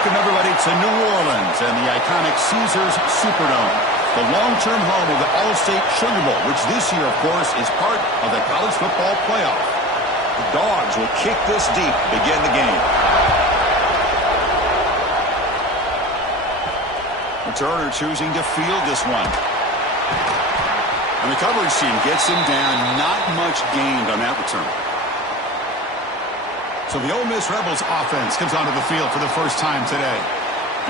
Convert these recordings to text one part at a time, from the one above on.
Welcome, everybody, to New Orleans and the iconic Caesars Superdome, the long-term home of the All-State Sugar Bowl, which this year, of course, is part of the college football playoff. The Dogs will kick this deep to begin the game. Turner choosing to field this one. And the coverage team gets him down. Not much gained on that return. So the Ole Miss Rebels offense comes onto the field for the first time today.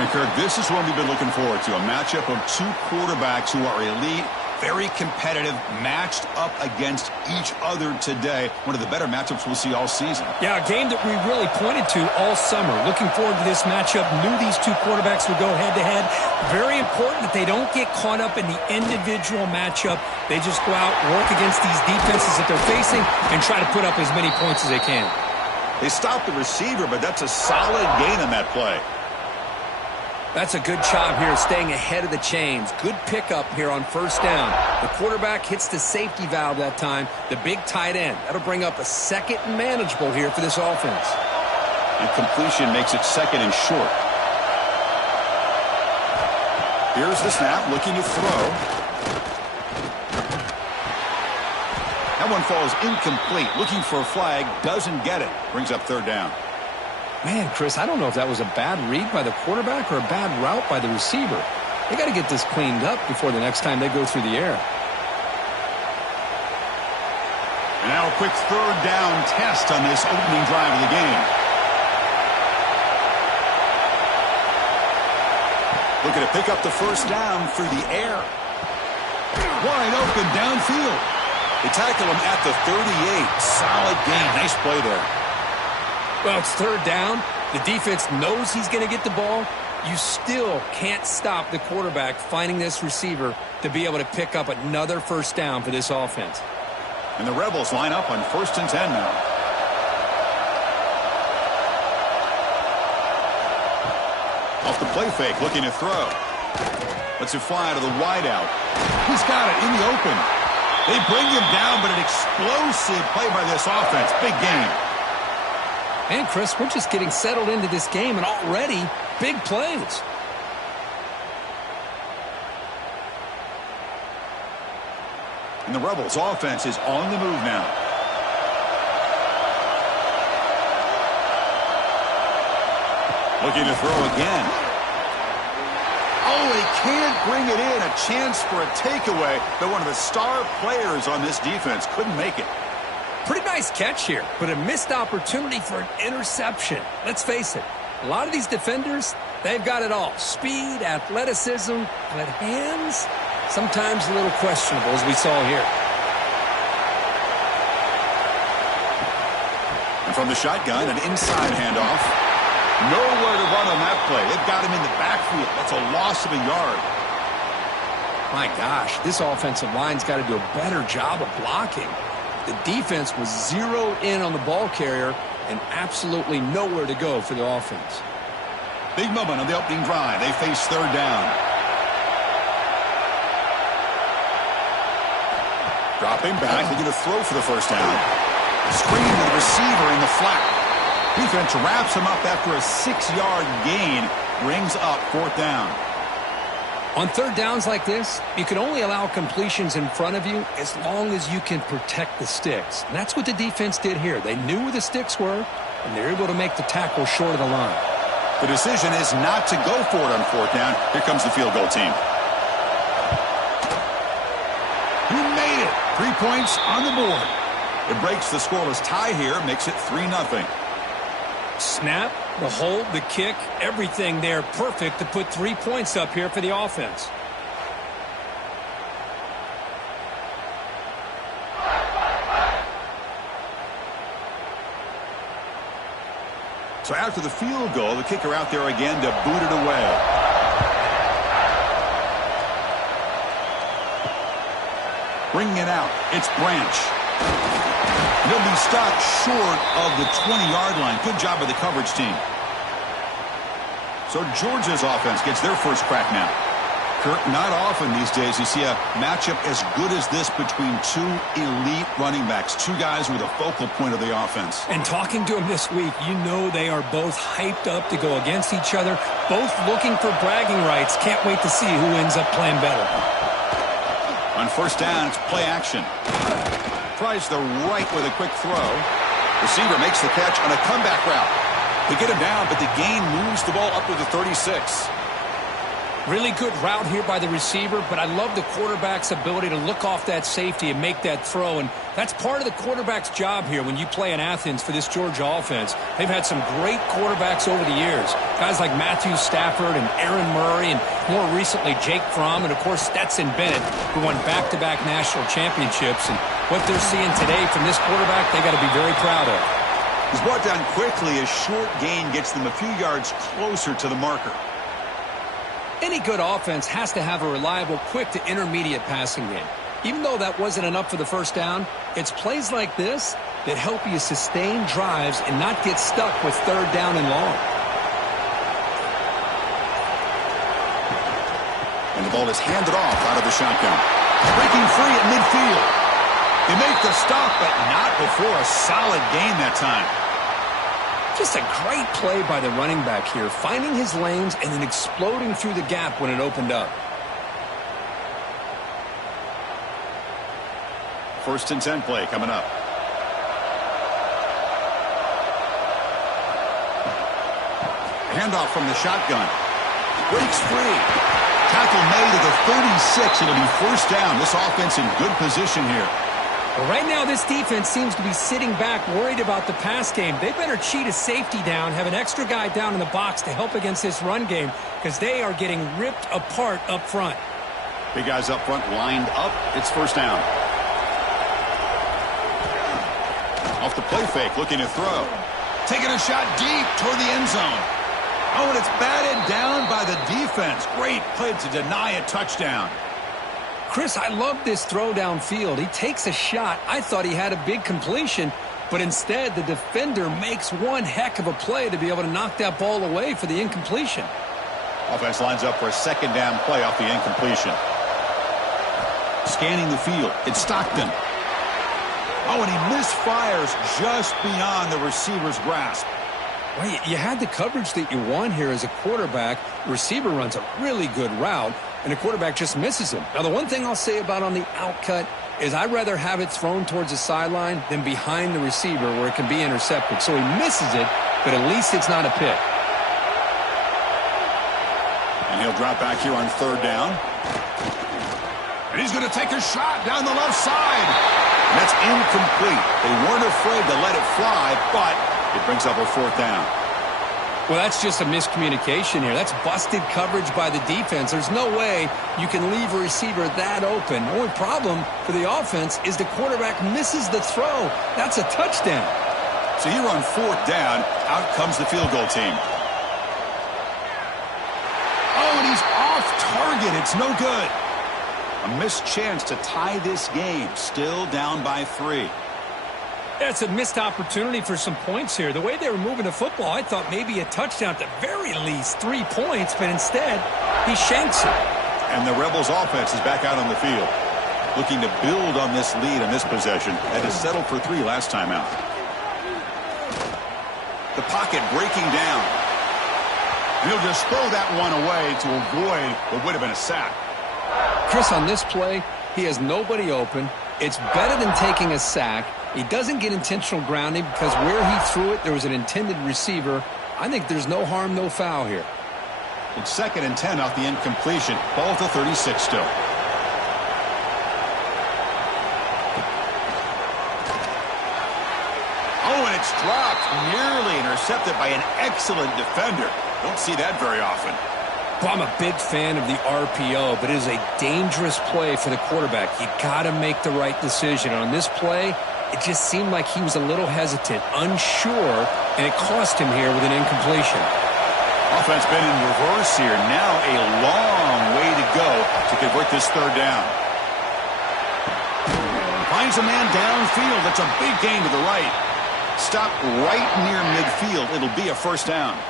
And, Kirk, this is one we've been looking forward to, a matchup of two quarterbacks who are elite, very competitive, matched up against each other today. One of the better matchups we'll see all season. Yeah, a game that we really pointed to all summer. Looking forward to this matchup. Knew these two quarterbacks would go head-to-head. Very important that they don't get caught up in the individual matchup. They just go out, work against these defenses that they're facing, and try to put up as many points as they can. They stopped the receiver, but that's a solid gain on that play. That's a good job here staying ahead of the chains. Good pickup here on first down. The quarterback hits the safety valve that time. The big tight end. That'll bring up a second and manageable here for this offense. And completion makes it second and short. Here's the snap, looking to throw. That one falls incomplete. Looking for a flag, doesn't get it. Brings up third down. Man, Chris, I don't know if that was a bad read by the quarterback or a bad route by the receiver. They got to get this cleaned up before the next time they go through the air. And now a quick third down test on this opening drive of the game. Looking to pick up the first down through the air. Wide open downfield. They tackle him at the 38. Solid gain. Nice play there. Well, it's third down. The defense knows he's going to get the ball. You still can't stop the quarterback finding this receiver to be able to pick up another first down for this offense. And the Rebels line up on 1st and 10 now. Off the play fake, looking to throw. Lets it fly to the wideout. He's got it in the open. They bring him down, but an explosive play by this offense. Big game. And, Chris, we're just getting settled into this game, and already big plays. And the Rebels' offense is on the move now. Looking to throw again. Oh, he can't bring it in. A chance for a takeaway, but one of the star players on this defense couldn't make it. Pretty nice catch here, but a missed opportunity for an interception. Let's face it, a lot of these defenders, they've got it all. Speed, athleticism, but hands, sometimes a little questionable, as we saw here. And from the shotgun, an inside handoff. Nowhere to run on that play. They've got him in the backfield. That's a loss of a yard. My gosh, this offensive line's got to do a better job of blocking. The defense was zeroed in on the ball carrier and absolutely nowhere to go for the offense. Big moment on the opening drive. They face third down. Dropping back, looking to throw for the first down. Screen to the receiver in the flat. Defense wraps him up after a 6-yard gain. Brings up fourth down. On third downs like this, you can only allow completions in front of you as long as you can protect the sticks. And that's what the defense did here. They knew where the sticks were, and they're able to make the tackle short of the line. The decision is not to go for it on fourth down. Here comes the field goal team. He made it. 3 points on the board. It breaks the scoreless tie here, makes it 3-0. Snap, the hold, the kick, everything there perfect to put 3 points up here for the offense. So after the field goal, the kicker out there again to boot it away. Bringing it out, it's Branch. He'll be stopped short of the 20-yard line. Good job by the coverage team. So Georgia's offense gets their first crack now. Kirk, not often these days you see a matchup as good as this between two elite running backs, two guys who are the focal point of the offense. And talking to them this week, you know they are both hyped up to go against each other, both looking for bragging rights. Can't wait to see who ends up playing better. On first down, it's play action. Tries the right with a quick throw. Receiver makes the catch on a comeback route. They get him down, but the gain moves the ball up to the 36. Really good route here by the receiver, but I love the quarterback's ability to look off that safety and make that throw, and that's part of the quarterback's job here when you play in Athens for this Georgia offense. They've had some great quarterbacks over the years, guys like Matthew Stafford and Aaron Murray, and more recently Jake Fromm, and of course Stetson Bennett, who won back-to-back national championships. And what they're seeing today from this quarterback, they got to be very proud of. He's brought down quickly. A short gain gets them a few yards closer to the marker. Any good offense has to have a reliable, quick to intermediate passing game. Even though that wasn't enough for the first down, it's plays like this that help you sustain drives and not get stuck with third down and long. And the ball is handed off out of the shotgun. Breaking free at midfield. They make the stop, but not before a solid gain that time. Just a great play by the running back here, finding his lanes and then exploding through the gap when it opened up. First and 10 play coming up. Handoff from the shotgun. Breaks free. Tackle made at the 36. It'll be first down. This offense in good position here. Well, right now, this defense seems to be sitting back, worried about the pass game. They better cheat a safety down, have an extra guy down in the box to help against this run game, because they are getting ripped apart up front. Big guys up front lined up. It's first down. Off the play fake, looking to throw. Taking a shot deep toward the end zone. Oh, and it's batted down by the defense. Great play to deny a touchdown. Chris, I love this throw downfield. He takes a shot. I thought he had a big completion, but instead the defender makes one heck of a play to be able to knock that ball away for the incompletion. Offense lines up for a second down play off the incompletion. Scanning the field. It's Stockton. Oh, and he misfires just beyond the receiver's grasp. Well, you had the coverage that you want here as a quarterback. The receiver runs a really good route, and the quarterback just misses him. Now, the one thing I'll say about on the outcut is I'd rather have it thrown towards the sideline than behind the receiver where it can be intercepted. So he misses it, but at least it's not a pick. And he'll drop back here on third down. And he's going to take a shot down the left side. And that's incomplete. They weren't afraid to let it fly, but it brings up a fourth down. Well, that's just a miscommunication here. That's busted coverage by the defense. There's no way you can leave a receiver that open. The only problem for the offense is the quarterback misses the throw. That's a touchdown. So here on fourth down, out comes the field goal team. Oh, and he's off target. It's no good. A missed chance to tie this game. Still down by 3. That's a missed opportunity for some points here. The way they were moving the football, I thought maybe a touchdown, at the very least 3 points, but instead he shanks it. And the Rebels offense is back out on the field, looking to build on this lead in this possession. Had to settle for 3 last time out. The pocket breaking down. And he'll just throw that one away to avoid what would have been a sack. Chris, on this play, he has nobody open. It's better than taking a sack. He doesn't get intentional grounding because where he threw it, there was an intended receiver. I think there's no harm, no foul here. It's second and 10 off the incompletion. Ball at the 36 still. Oh, and it's dropped. Nearly intercepted by an excellent defender. Don't see that very often. Well, I'm a big fan of the RPO, but it is a dangerous play for the quarterback. You got to make the right decision. On this play, it just seemed like he was a little hesitant, unsure, and it cost him here with an incompletion. Offense been in reverse here. Now a long way to go to convert this third down. Finds a man downfield. That's a big gain to the right. Stop right near midfield. It'll be a first down.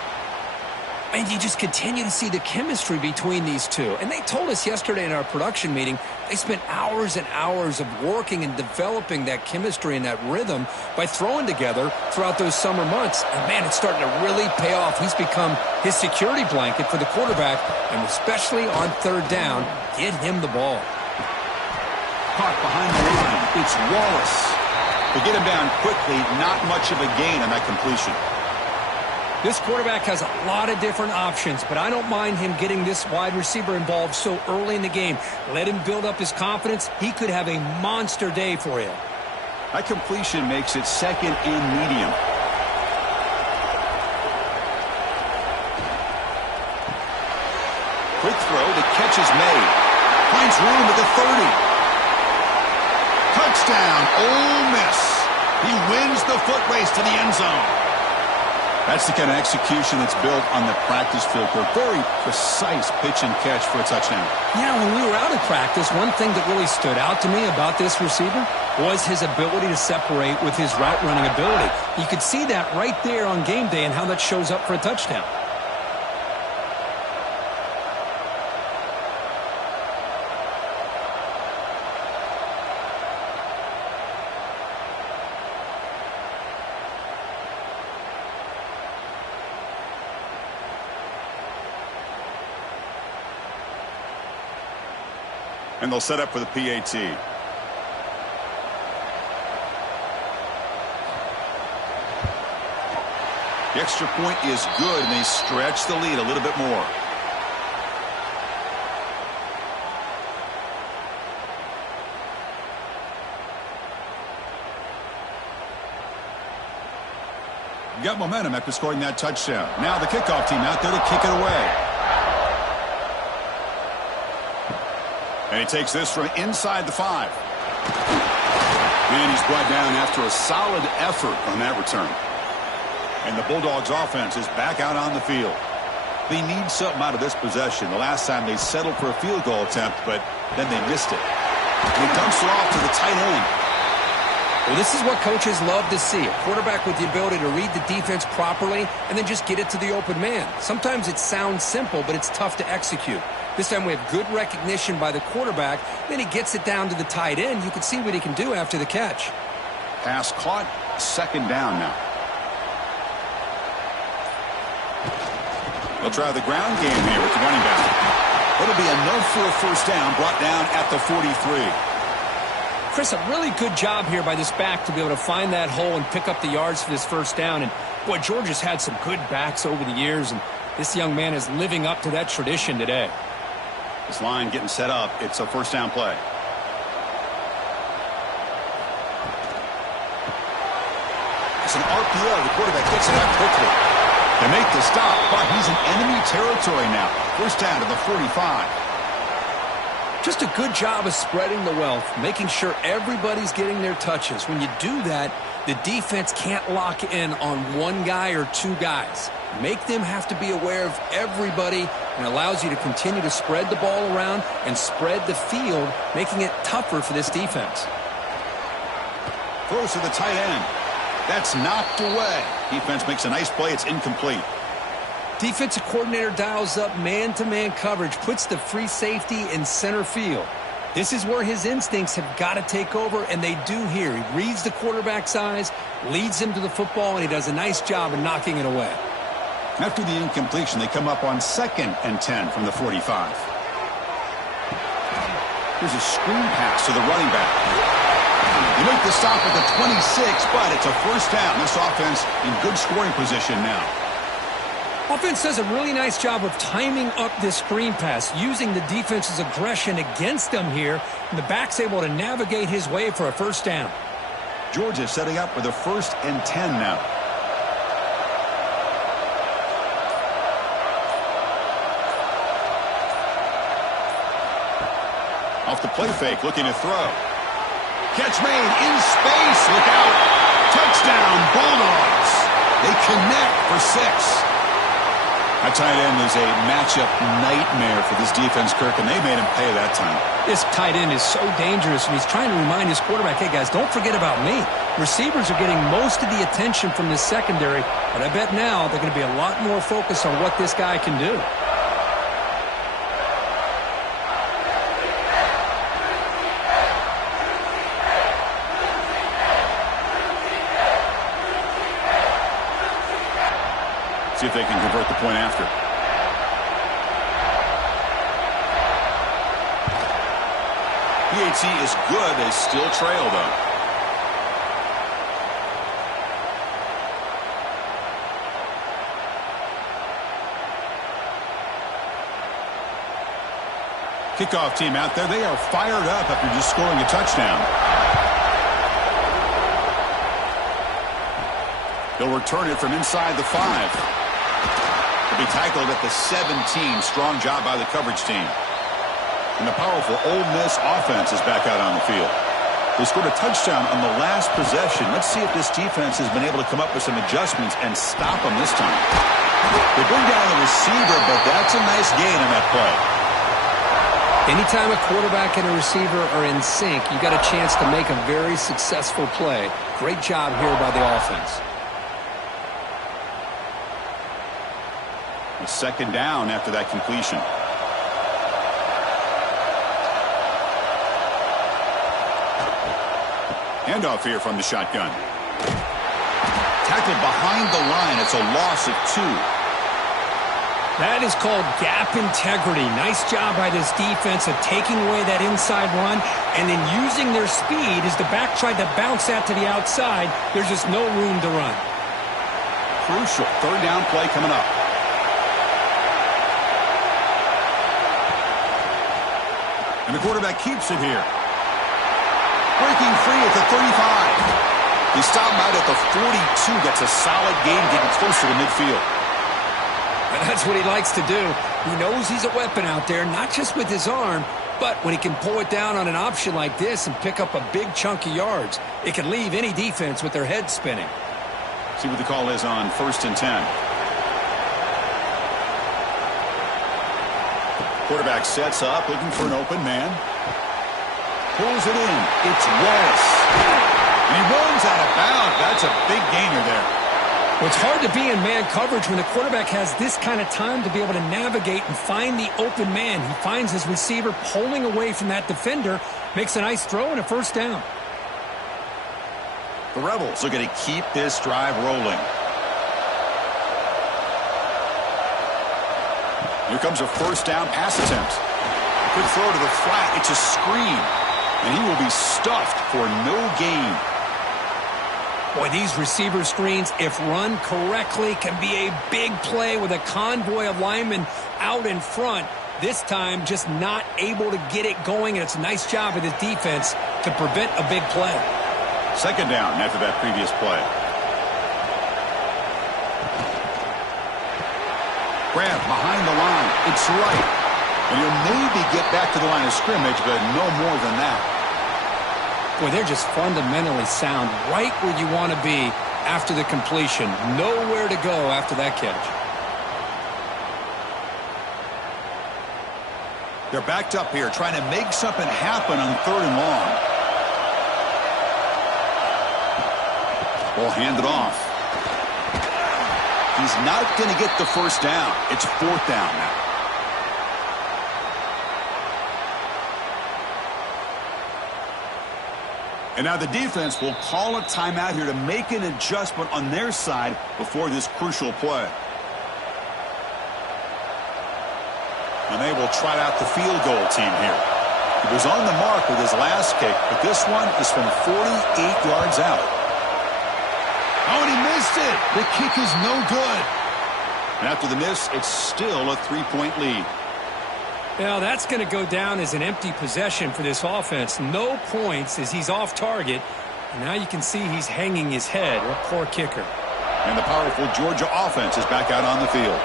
And you just continue to see the chemistry between these two. And they told us yesterday in our production meeting, they spent hours and hours of working and developing that chemistry and that rhythm by throwing together throughout those summer months. And, man, it's starting to really pay off. He's become his security blanket for the quarterback, and especially on third down, get him the ball. Caught behind the line. It's Wallace. To get him down quickly, not much of a gain on that completion. This quarterback has a lot of different options, but I don't mind him getting this wide receiver involved so early in the game. Let him build up his confidence. He could have a monster day for him. That completion makes it second and medium. Quick throw. The catch is made. Finds room at the 30. Touchdown, Ole Miss. He wins the foot race to the end zone. That's the kind of execution that's built on the practice field. A very precise pitch and catch for a touchdown. Yeah, when we were out of practice, one thing that really stood out to me about this receiver was his ability to separate with his route running ability. You could see that right there on game day and how that shows up for a touchdown. And they'll set up for the PAT. The extra point is good, and they stretch the lead a little bit more. Got momentum after scoring that touchdown. Now the kickoff team out there to kick it away. And he takes this from inside the 5. And he's brought down after a solid effort on that return. And the Bulldogs offense is back out on the field. They need something out of this possession. The last time they settled for a field goal attempt, but then they missed it. And he dumps it off to the tight end. Well, this is what coaches love to see. A quarterback with the ability to read the defense properly and then just get it to the open man. Sometimes it sounds simple, but it's tough to execute. This time we have good recognition by the quarterback. Then he gets it down to the tight end. You can see what he can do after the catch. Pass caught. Second down now. They'll try the ground game here with the running back. It'll be enough for a first down, brought down at the 43. Chris, a really good job here by this back to be able to find that hole and pick up the yards for this first down. And, boy, Georgia's had some good backs over the years, and this young man is living up to that tradition today. This line getting set up. It's a first down play. It's an RPO. The quarterback gets it out quickly. They make the stop, but he's in enemy territory now. First down to the 45. Just a good job of spreading the wealth, making sure everybody's getting their touches. When you do that, the defense can't lock in on one guy or two guys. Make them have to be aware of everybody, and allows you to continue to spread the ball around and spread the field, making it tougher for this defense. Throws to the tight end. That's knocked away. Defense makes a nice play. It's incomplete. Defensive coordinator dials up man-to-man coverage, puts the free safety in center field. This is where his instincts have got to take over, and they do here. He reads the quarterback's eyes, leads him to the football, and he does a nice job of knocking it away. After the incompletion, they come up on 2nd and 10 from the 45. Here's a screen pass to the running back. They make the stop at the 26, but it's a first down. This offense in good scoring position now. Offense does a really nice job of timing up this screen pass, using the defense's aggression against them here, and the back's able to navigate his way for a first down. Georgia setting up for the 1st and 10 now. Off the play fake, looking to throw. Catch made in space. Look out. Touchdown, Bulldogs. They connect for 6. A tight end is a matchup nightmare for this defense, Kirk, and they made him pay that time. This tight end is so dangerous, and he's trying to remind his quarterback, hey, guys, don't forget about me. Receivers are getting most of the attention from this secondary, but I bet now they're going to be a lot more focused on what this guy can do. See if they can convert the point after. PAT is good. They still trail, though. Kickoff team out there. They are fired up after just scoring a touchdown. They'll return it from inside the 5. He'll be tackled at the 17. Strong job by the coverage team. And the powerful Ole Miss offense is back out on the field. They scored a touchdown on the last possession. Let's see if this defense has been able to come up with some adjustments and stop them this time. They bring down the receiver, but that's a nice gain on that play. Anytime a quarterback and a receiver are in sync, you got a chance to make a very successful play. Great job here by the offense. A second down after that completion. Handoff here from the shotgun. Tackled behind the line. It's a loss of 2. That is called gap integrity. Nice job by this defense of taking away that inside run and then using their speed as the back tried to bounce that to the outside. There's just no room to run. Crucial third down play coming up. And the quarterback keeps it here. Breaking free at the 35. He stopped out at the 42. Gets a solid gain, getting closer to midfield. And that's what he likes to do. He knows he's a weapon out there, not just with his arm, but when he can pull it down on an option like this and pick up a big chunk of yards, it can leave any defense with their head spinning. See what the call is on 1st and 10. Quarterback sets up, looking for an open man. Pulls it in. It's West. And he runs out of bounds. That's a big gainer there. Well, it's hard to be in man coverage when the quarterback has this kind of time to be able to navigate and find the open man. He finds his receiver pulling away from that defender, makes a nice throw and a first down. The Rebels are going to keep this drive rolling. Here comes a first down pass attempt. Good throw to the flat. It's a screen. And he will be stuffed for no gain. Boy, these receiver screens, if run correctly, can be a big play with a convoy of linemen out in front. This time, just not able to get it going, and it's a nice job of the defense to prevent a big play. Second down after that previous play. Grab behind the line. It's right. And he'll maybe get back to the line of scrimmage, but no more than that. Boy, they're just fundamentally sound, right where you want to be after the completion. Nowhere to go after that catch. They're backed up here, trying to make something happen on 3rd and long. Ball handed off. He's not going to get the first down. It's 4th down now. And now the defense will call a timeout here to make an adjustment on their side before this crucial play. And they will try out the field goal team here. He was on the mark with his last kick, but this one is from 48 yards out. Oh, and he missed it. The kick is no good. And after the miss, it's still a 3-point lead. Well, that's going to go down as an empty possession for this offense. No points as he's off target. And now you can see he's hanging his head. What a poor kicker. And the powerful Georgia offense is back out on the field.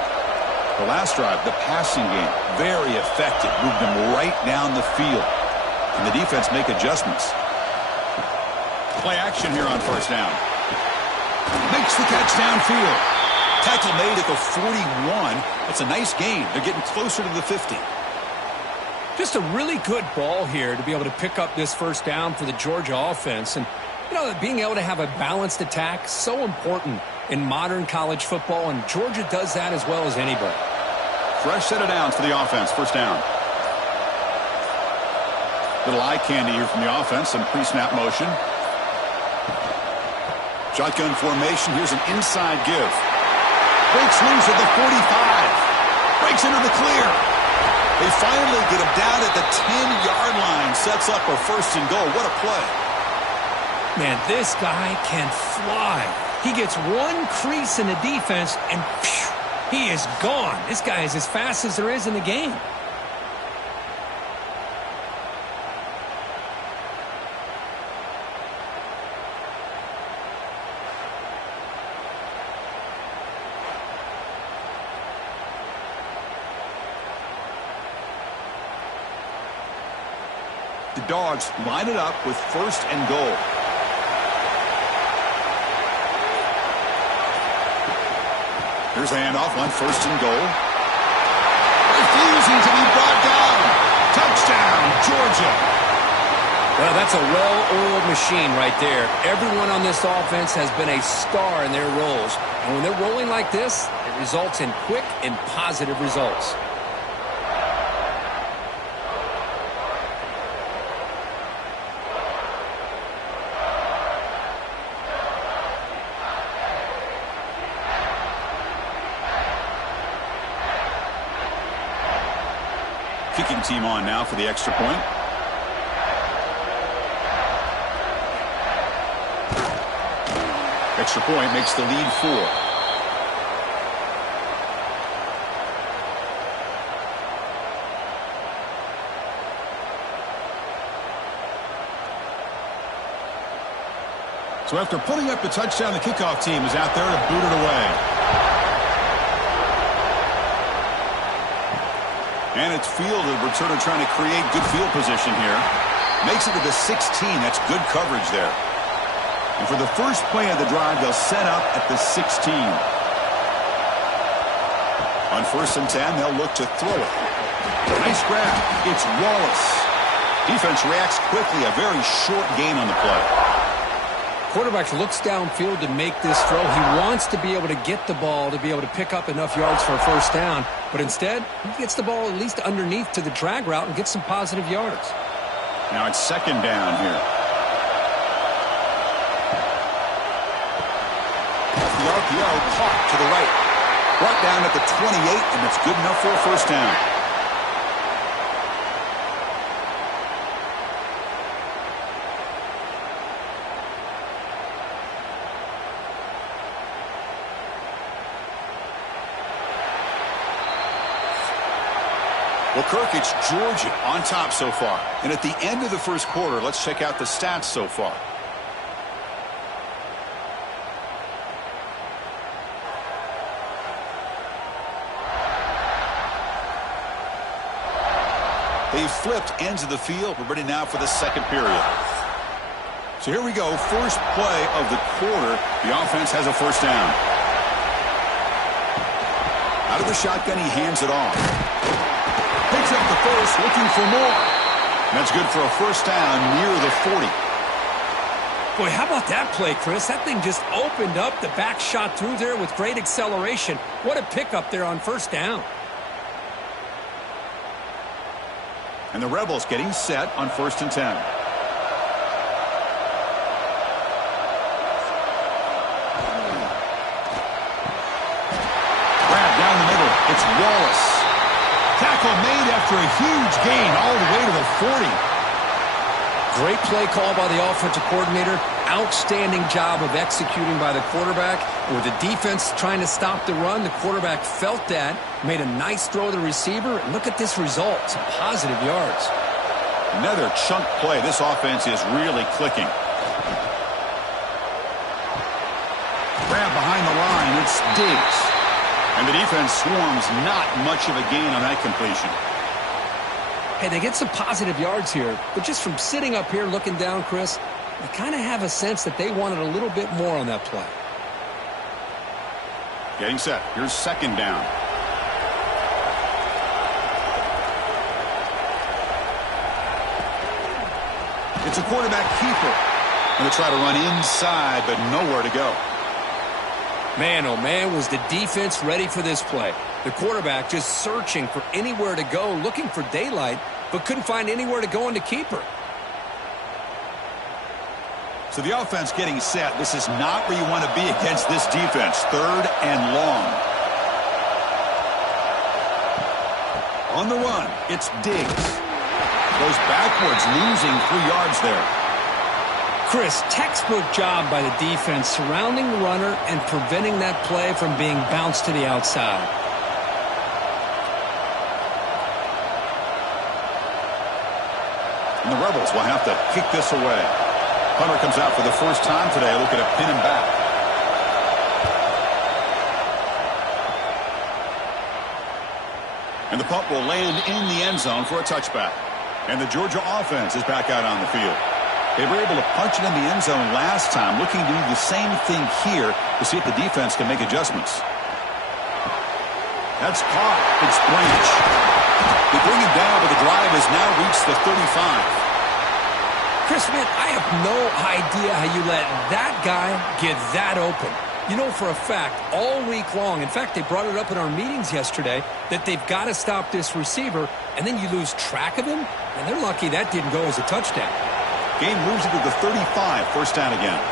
The last drive, the passing game, very effective. Moved them right down the field. And the defense make adjustments. Play action here on first down. Makes the catch downfield. Tackle made at the 41. That's a nice gain. They're getting closer to the 50. Just a really good ball here to be able to pick up this first down for the Georgia offense. And, being able to have a balanced attack, so important in modern college football, and Georgia does that as well as anybody. Fresh set of downs for the offense. First down. Little eye candy here from the offense. Some pre-snap motion. Shotgun formation. Here's an inside give. Breaks loose at the 45. Breaks into the clear. They finally get him down at the 10-yard line. Sets up a first and goal. What a play. Man, this guy can fly. He gets one crease in the defense, and phew, he is gone. This guy is as fast as there is in the game. The Dogs line it up with first and goal. Here's the handoff on first and goal. Refusing to be brought down. Touchdown, Georgia. Well, that's a well-oiled machine right there. Everyone on this offense has been a star in their roles. And when they're rolling like this, it results in quick and positive results. Kicking team on now for the extra point. Extra point makes the lead 4. So after putting up the touchdown, the kickoff team is out there to boot it away. And it's fielded. Returner trying to create good field position here. Makes it to the 16. That's good coverage there. And for the first play of the drive, they'll set up at the 16. On first and 10, they'll look to throw it. Nice grab. It's Wallace. Defense reacts quickly. A very short gain on the play. Quarterback looks downfield to make this throw. He wants to be able to get the ball to be able to pick up enough yards for a first down. But instead, he gets the ball at least underneath to the drag route and gets some positive yards. Now it's second down here. The RPO caught to the right. Brought down at the 28, and it's good enough for a first down. Well, Kirk, it's Georgia on top so far. And at the end of the first quarter, let's check out the stats so far. They've flipped ends of the field. We're ready now for the second period. So here we go. First play of the quarter. The offense has a first down. Out of the shotgun, he hands it off. Picks up the first, looking for more. That's good for a first down near the 40. Boy, how about that play, Chris? That thing just opened up. The back shot through there with great acceleration. What a pickup there on first down. And the Rebels getting set on first and 10. Grab down the middle. It's Wallace. Tackle made after a huge gain all the way to the 40. Great play call by the offensive coordinator. Outstanding job of executing by the quarterback. With the defense trying to stop the run, the quarterback felt that, made a nice throw to the receiver. And look at this result. Some positive yards. Another chunk play. This offense is really clicking. Grab behind the line. It's Diggs. And the defense swarms. Not much of a gain on that completion. Hey, they get some positive yards here, but just from sitting up here looking down, Chris, you kind of have a sense that they wanted a little bit more on that play. Getting set. Here's second down. It's a quarterback keeper. Going to try to run inside, but nowhere to go. Man, oh man, was the defense ready for this play. The quarterback just searching for anywhere to go, looking for daylight, but couldn't find anywhere to go in the keeper. So the offense getting set. This is not where you want to be against this defense. Third and long. On the run, it's Diggs. Goes backwards, losing 3 yards there. Chris, textbook job by the defense surrounding the runner and preventing that play from being bounced to the outside. And the Rebels will have to kick this away. Hunter comes out for the first time today, looking to pin him back. And the punt will land in the end zone for a touchback. And the Georgia offense is back out on the field. They were able to punch it in the end zone last time, looking to do the same thing here to see if the defense can make adjustments. That's caught. It's Branch. They bring him down, but the drive has now reached the 35. Chris, man, I have no idea how you let that guy get that open. You know for a fact, all week long, in fact, they brought it up in our meetings yesterday, that they've got to stop this receiver, and then you lose track of him, and they're lucky that didn't go as a touchdown. Game moves into the 35, first down again.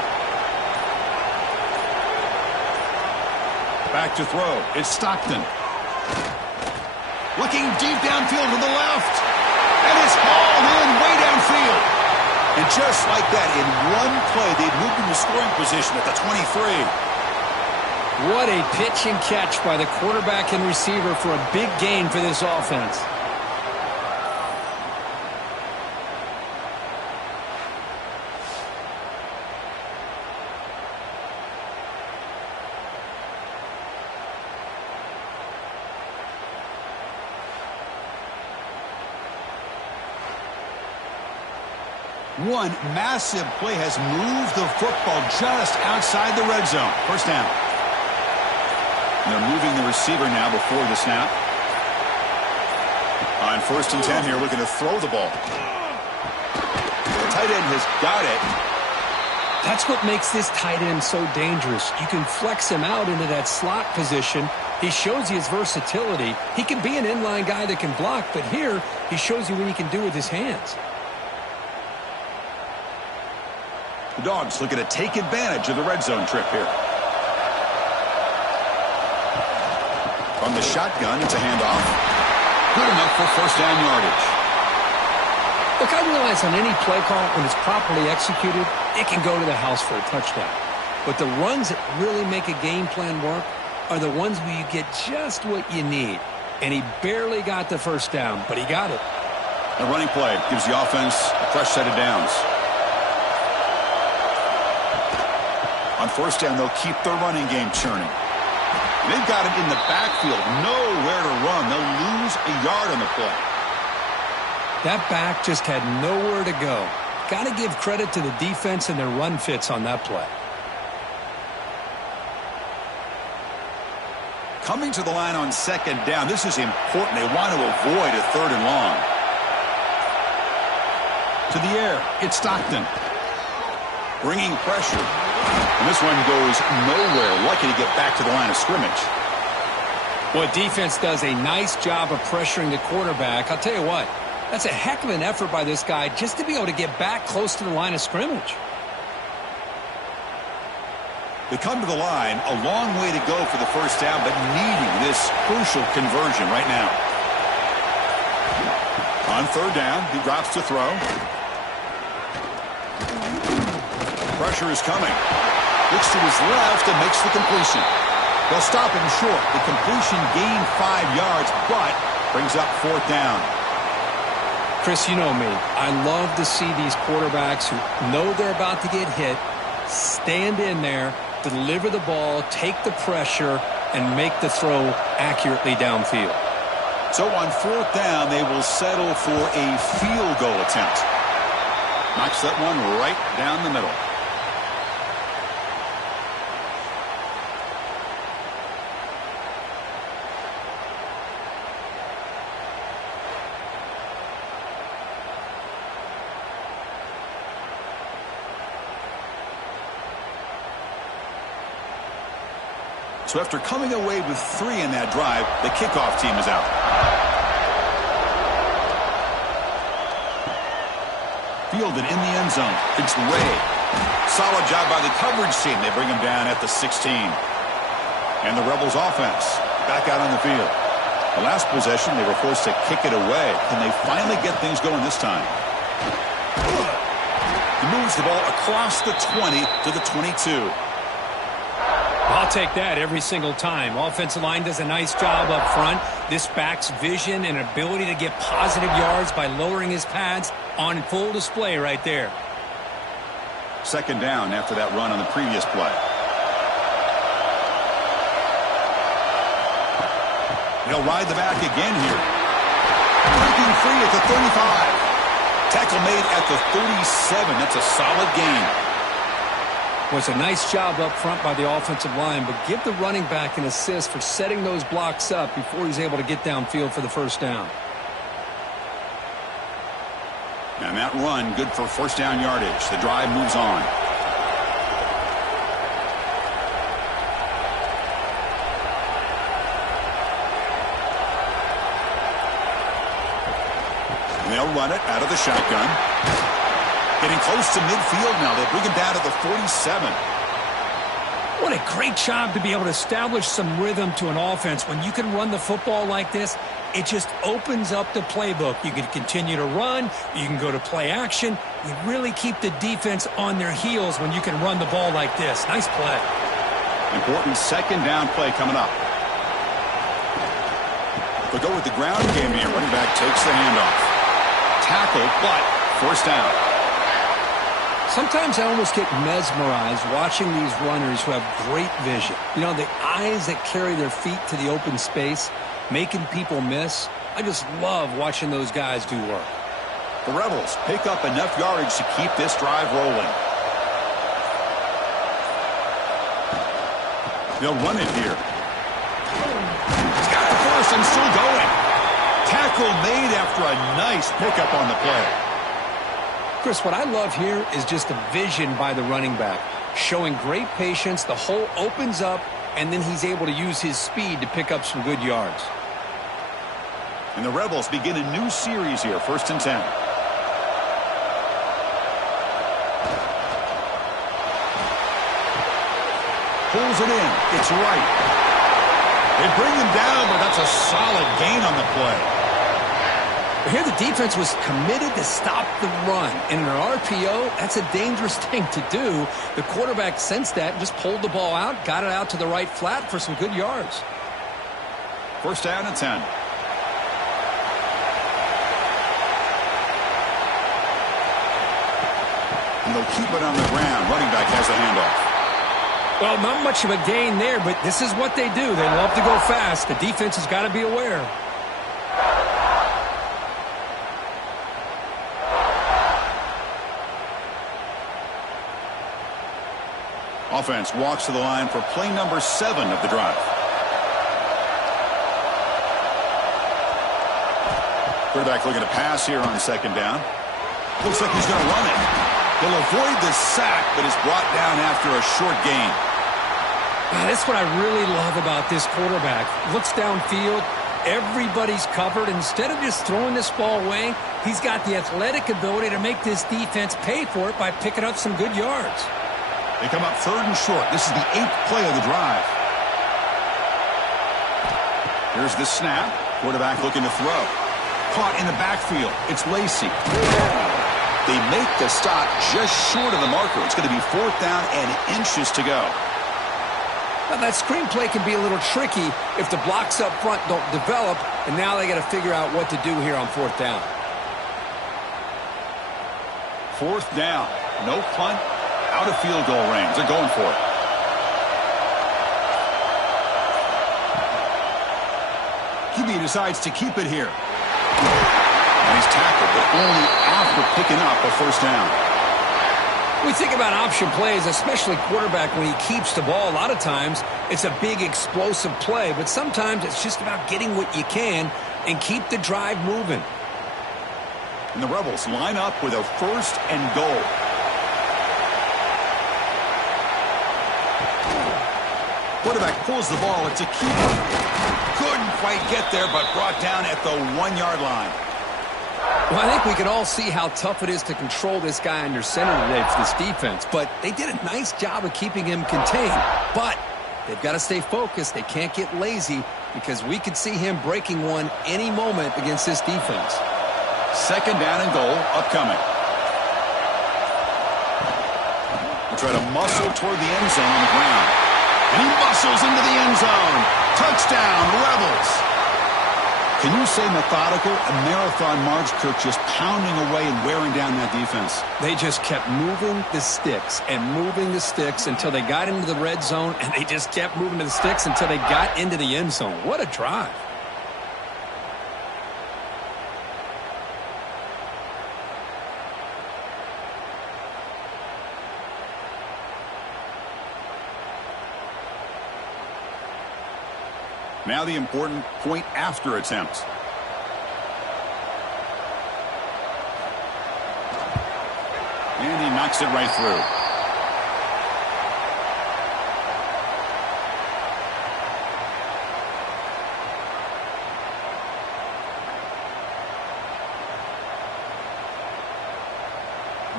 Back to throw. It's Stockton. Looking deep downfield to the left. And it's hauled in way downfield. And just like that, in one play, they've moved into scoring position at the 23. What a pitch and catch by the quarterback and receiver for a big gain for this offense. One massive play has moved the football just outside the red zone. First down. And they're moving the receiver now before the snap. On first and 10 here, looking to throw the ball. The tight end has got it. That's what makes this tight end so dangerous. You can flex him out into that slot position. He shows you his versatility. He can be an inline guy that can block, but here he shows you what he can do with his hands. The Dogs looking to take advantage of the red zone trip here. From the shotgun, it's a handoff. Good enough for first down yardage. Look, I realize on any play call, when it's properly executed, it can go to the house for a touchdown. But the runs that really make a game plan work are the ones where you get just what you need. And he barely got the first down, but he got it. The running play gives the offense a fresh set of downs. On first down, they'll keep their running game churning. They've got him in the backfield, nowhere to run. They'll lose a yard on the play. That back just had nowhere to go. Got to give credit to the defense and their run fits on that play. Coming to the line on second down, this is important. They want to avoid a third and long. To the air, it's Stockton. Bringing pressure. And this one goes nowhere. Lucky to get back to the line of scrimmage. Well, defense does a nice job of pressuring the quarterback. I'll tell you what, that's a heck of an effort by this guy just to be able to get back close to the line of scrimmage. They come to the line, a long way to go for the first down, but needing this crucial conversion right now. On third down, he drops to throw. Pressure is coming. Looks to his left and makes the completion. They'll stop him short. The completion gained 5 yards, but brings up fourth down. Chris, you know me. I love to see these quarterbacks who know they're about to get hit, stand in there, deliver the ball, take the pressure, and make the throw accurately downfield. So on fourth down, they will settle for a field goal attempt. Knocks that one right down the middle. So after coming away with 3 in that drive, the kickoff team is out. Fielded in the end zone. It's Ray. Solid job by the coverage team. They bring him down at the 16. And the Rebels offense back out on the field. The last possession, they were forced to kick it away. Can they finally get things going this time? He moves the ball across the 20 to the 22. I'll take that every single time. Offensive line does a nice job up front. This back's vision and ability to get positive yards by lowering his pads on full display right there. Second down after that run on the previous play. They'll ride the back again here. Breaking free at the 35. Tackle made at the 37. That's a solid gain. Was a nice job up front by the offensive line, but give the running back an assist for setting those blocks up before he's able to get downfield for the first down. And that run, good for first down yardage. The drive moves on. And they'll run it out of the shotgun. Getting close to midfield now. They bring him down to the 47. What a great job to be able to establish some rhythm to an offense. When you can run the football like this, it just opens up the playbook. You can continue to run. You can go to play action. You really keep the defense on their heels when you can run the ball like this. Nice play. Important second down play coming up. They'll go with the ground game here. Running back takes the handoff. Tackle, but first down. Sometimes I almost get mesmerized watching these runners who have great vision. You know, the eyes that carry their feet to the open space, making people miss. I just love watching those guys do work. The Rebels pick up enough yardage to keep this drive rolling. They'll run it here. He's got the first and still going. Tackle made after a nice pickup on the play. Chris, what I love here is just the vision by the running back. Showing great patience, the hole opens up, and then he's able to use his speed to pick up some good yards. And the Rebels begin a new series here, 1st and 10. Pulls it in. It's right. They bring him down, but that's a solid gain on the play. Here the defense was committed to stop the run. And in an RPO, that's a dangerous thing to do. The quarterback sensed that and just pulled the ball out, got it out to the right flat for some good yards. 1st down and 10. And they'll keep it on the ground. Running back has the handoff. Well, not much of a gain there, but this is what they do. They love to go fast. The defense has got to be aware. Offense walks to the line for play number 7 of the drive. Quarterback looking to pass here on 2nd down. Looks like he's going to run it. He'll avoid the sack, but is brought down after a short gain. That's what I really love about this quarterback. Looks downfield. Everybody's covered. Instead of just throwing this ball away, he's got the athletic ability to make this defense pay for it by picking up some good yards. They come up 3rd and short. This is the 8th play of the drive. Here's the snap. Quarterback looking to throw. Caught in the backfield. It's Lacey. They make the stop just short of the marker. It's going to be 4th down and inches to go. Now that screenplay can be a little tricky if the blocks up front don't develop, and now they got to figure out what to do here on 4th down. 4th down. No punt. Out of field goal range. They're going for it. QB decides to keep it here. And he's tackled, but only after picking up a 1st down. We think about option plays, especially quarterback when he keeps the ball. A lot of times it's a big explosive play, but sometimes it's just about getting what you can and keep the drive moving. And the Rebels line up with a 1st and goal. Quarterback pulls the ball. It's a keeper. Couldn't quite get there, but brought down at the 1-yard line. Well, I think we can all see how tough it is to control this guy under center today for this defense. But they did a nice job of keeping him contained. But they've got to stay focused. They can't get lazy because we could see him breaking one any moment against this defense. Second down and goal upcoming. He'll try to muscle toward the end zone on the ground. And he muscles into the end zone. Touchdown, Rebels. Can you say methodical? A marathon march, Kirk, just pounding away and wearing down that defense. They just kept moving the sticks and moving the sticks until they got into the red zone, and they just kept moving the sticks until they got into the end zone. What a drive. Now the important point after attempt. And he knocks it right through.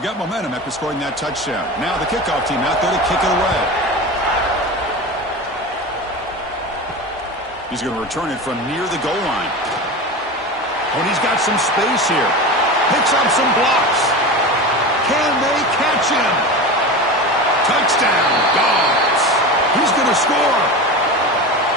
Got momentum after scoring that touchdown. Now the kickoff team out there to kick it away. He's going to return it from near the goal line. Oh, and he's got some space here. Picks up some blocks. Can they catch him? Touchdown, Dogs. He's going to score.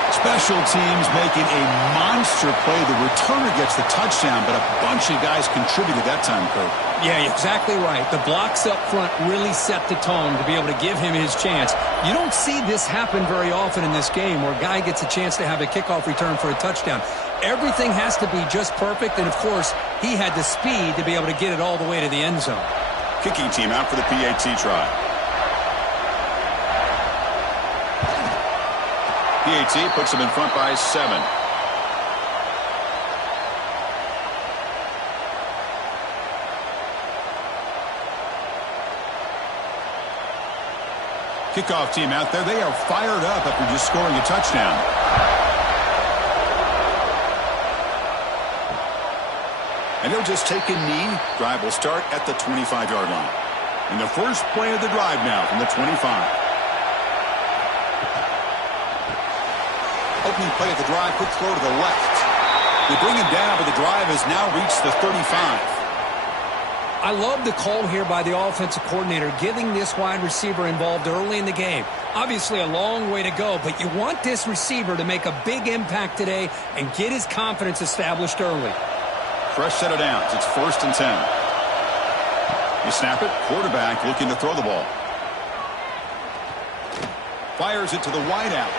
Special teams making a monster play. The returner gets the touchdown, but a bunch of guys contributed that time, Kirk. Yeah, exactly right. The blocks up front really set the tone to be able to give him his chance. You don't see this happen very often in this game where a guy gets a chance to have a kickoff return for a touchdown. Everything has to be just perfect, and, of course, he had the speed to be able to get it all the way to the end zone. Kicking team out for the PAT try. PAT puts them in front by 7. Kickoff team out there. They are fired up after just scoring a touchdown. And they'll just take a knee. Drive will start at the 25-yard line. And the first play of the drive now from the 25. Opening play of the drive, quick throw to the left. They bring him down, but the drive has now reached the 35. I love the call here by the offensive coordinator, getting this wide receiver involved early in the game. Obviously a long way to go, but you want this receiver to make a big impact today and get his confidence established early. Fresh set of downs. It's 1st and 10. You snap it. Quarterback looking to throw the ball. Fires it to the wideout.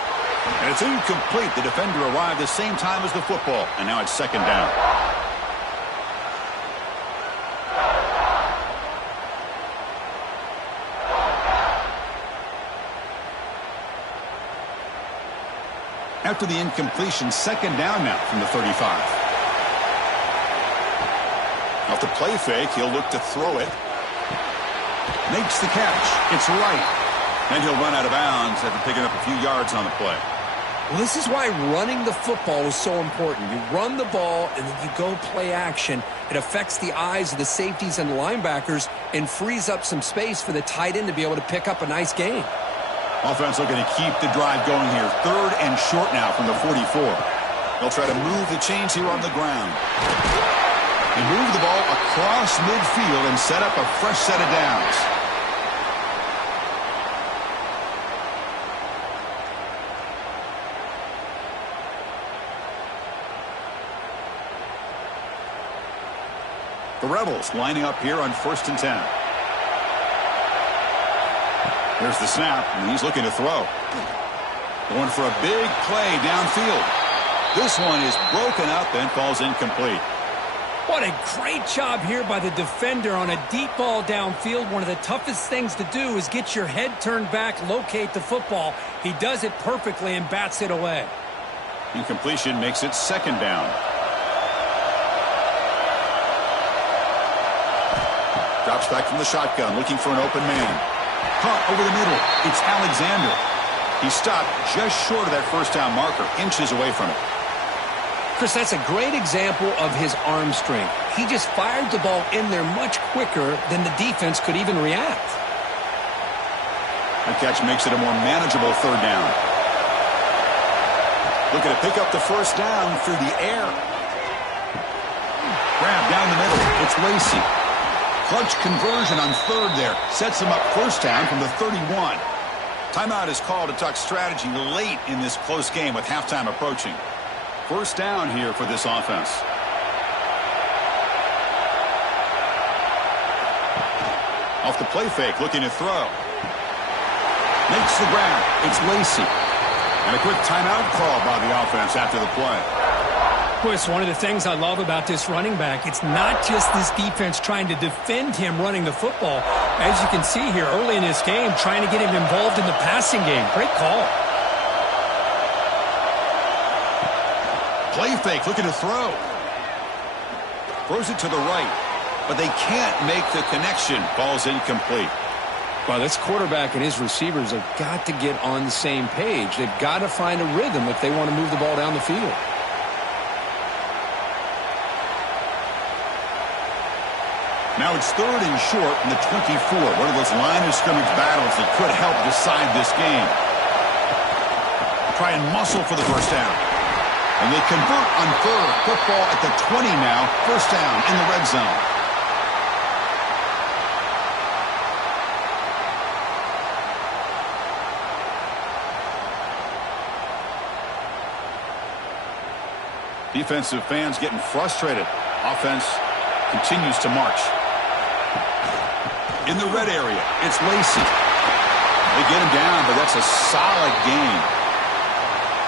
And it's incomplete. The defender arrived the same time as the football. And now it's 2nd down. After the incompletion, 2nd down now from the 35. Off the play fake, he'll look to throw it. Makes the catch. It's right. And he'll run out of bounds after picking up a few yards on the play. Well, this is why running the football is so important. You run the ball, and then you go play action. It affects the eyes of the safeties and the linebackers and frees up some space for the tight end to be able to pick up a nice gain. Offense looking to keep the drive going here. 3rd and short now from the 44. They'll try to move the chains here on the ground. They move the ball across midfield and set up a fresh set of downs. The Rebels lining up here on 1st and 10. There's the snap, and he's looking to throw. Going for a big play downfield. This one is broken up and falls incomplete. What a great job here by the defender on a deep ball downfield. One of the toughest things to do is get your head turned back, locate the football. He does it perfectly and bats it away. Incompletion makes it 2nd down. Drops back from the shotgun, looking for an open man. Caught over the middle. It's Alexander. He stopped just short of that first down marker, inches away from it. Chris, that's a great example of his arm strength. He just fired the ball in there much quicker than the defense could even react. That catch makes it a more manageable third down. Looking to pick up the first down through the air. Grab down the middle. It's Lacy. Clutch conversion on third there. Sets him up first down from the 31. Timeout is called to talk strategy late in this close game with halftime approaching. First down here for this offense. Off the play fake, looking to throw. Makes the grab. It's Lacy. And a quick timeout call by the offense after the play. Well, it's one of the things I love about this running back. It's not just this defense trying to defend him running the football. As you can see here early in this game, trying to get him involved in the passing game. Great call. Play fake, looking to throw. Throws it to the right, but they can't make the connection. Ball's incomplete. Well, this quarterback and his receivers have got to get on the same page. They've got to find a rhythm if they want to move the ball down the field. Now it's third and short from the 24. One of those line of scrimmage battles that could help decide this game. Try and muscle for the first down. And they convert on third. Football at the 20 now. First down in the red zone. Defensive fans getting frustrated. Offense continues to march. In the red area, it's Lacy. They get him down, but that's a solid gain.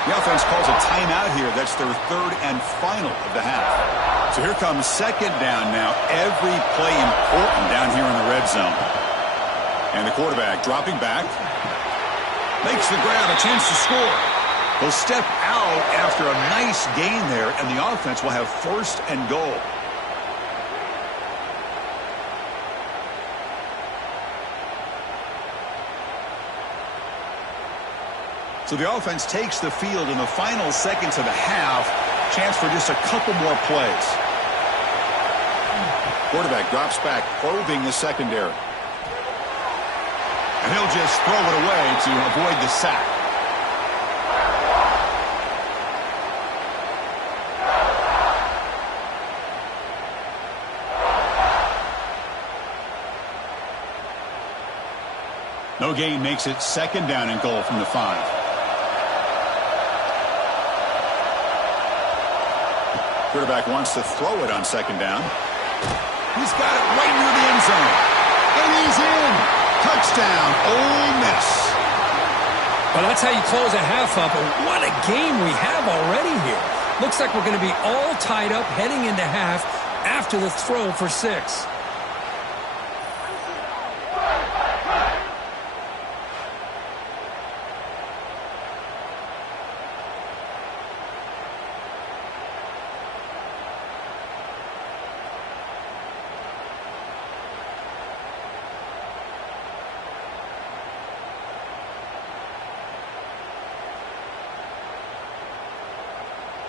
The offense calls a timeout here. That's their third and final of the half. So here comes second down now. Every play important down here in the red zone. And the quarterback dropping back. Makes the grab, a chance to score. He'll step out after a nice gain there, and the offense will have first and goal. So the offense takes the field in the final seconds of the half. Chance for just a couple more plays. Quarterback drops back, probing the secondary. And he'll just throw it away to avoid the sack. No gain makes it second down and goal from the 5. Quarterback wants to throw it on second down. He's got it right near the end zone. And he's in. Touchdown, Ole Miss. Well, that's how you close a half up. And what a game we have already here. Looks like we're going to be all tied up heading into half after the throw for 6.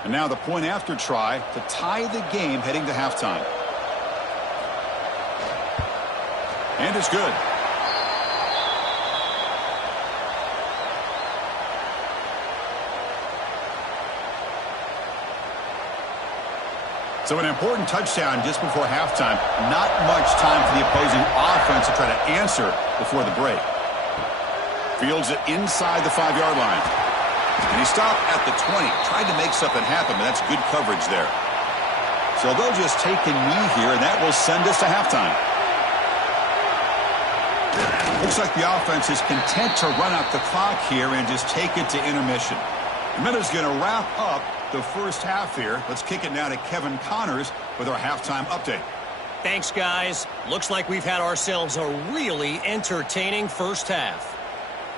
And now the point after try to tie the game heading to halftime. And it's good. So an important touchdown just before halftime. Not much time for the opposing offense to try to answer before the break. Fields it inside the 5-yard line. And he stopped at the 20. Tried to make something happen, but that's good coverage there. So they'll just take a knee here, and that will send us to halftime. Looks like the offense is content to run out the clock here and just take it to intermission. The minute's going to wrap up the first half here. Let's kick it now to Kevin Connors with our halftime update. Thanks, guys. Looks like we've had ourselves a really entertaining first half.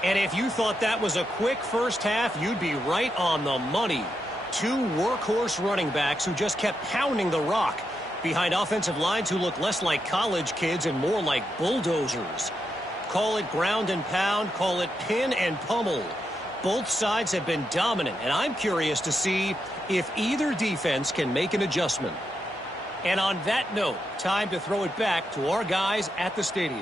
And if you thought that was a quick first half, you'd be right on the money. 2 workhorse running backs who just kept pounding the rock behind offensive lines who look less like college kids and more like bulldozers. Call it ground and pound, call it pin and pummel. Both sides have been dominant, and I'm curious to see if either defense can make an adjustment. And on that note, time to throw it back to our guys at the stadium.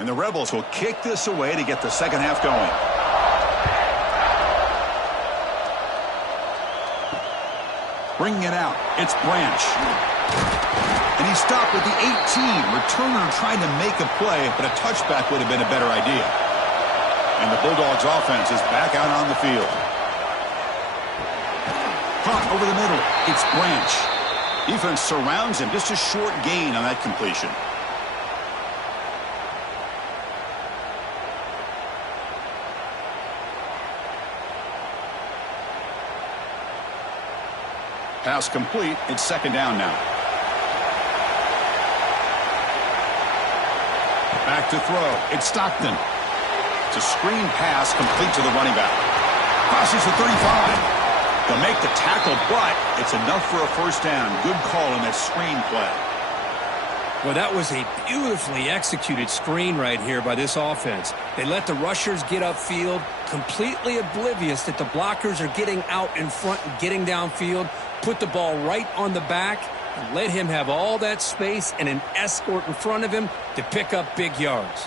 And the Rebels will kick this away to get the second half going. Bringing it out, it's Branch. And he stopped with the 18. Returner trying to make a play, but a touchback would have been a better idea. And the Bulldogs offense is back out on the field. Caught over the middle, it's Branch. Defense surrounds him, just a short gain on that completion. Pass complete. It's second down now. Back to throw. It's Stockton. It's a screen pass complete to the running back. Crosses the 35. They'll make the tackle, but it's enough for a first down. Good call in that screen play. Well, that was a beautifully executed screen right here by this offense. They let the rushers get upfield, completely oblivious that the blockers are getting out in front and getting downfield, put the ball right on the back, and let him have all that space and an escort in front of him to pick up big yards.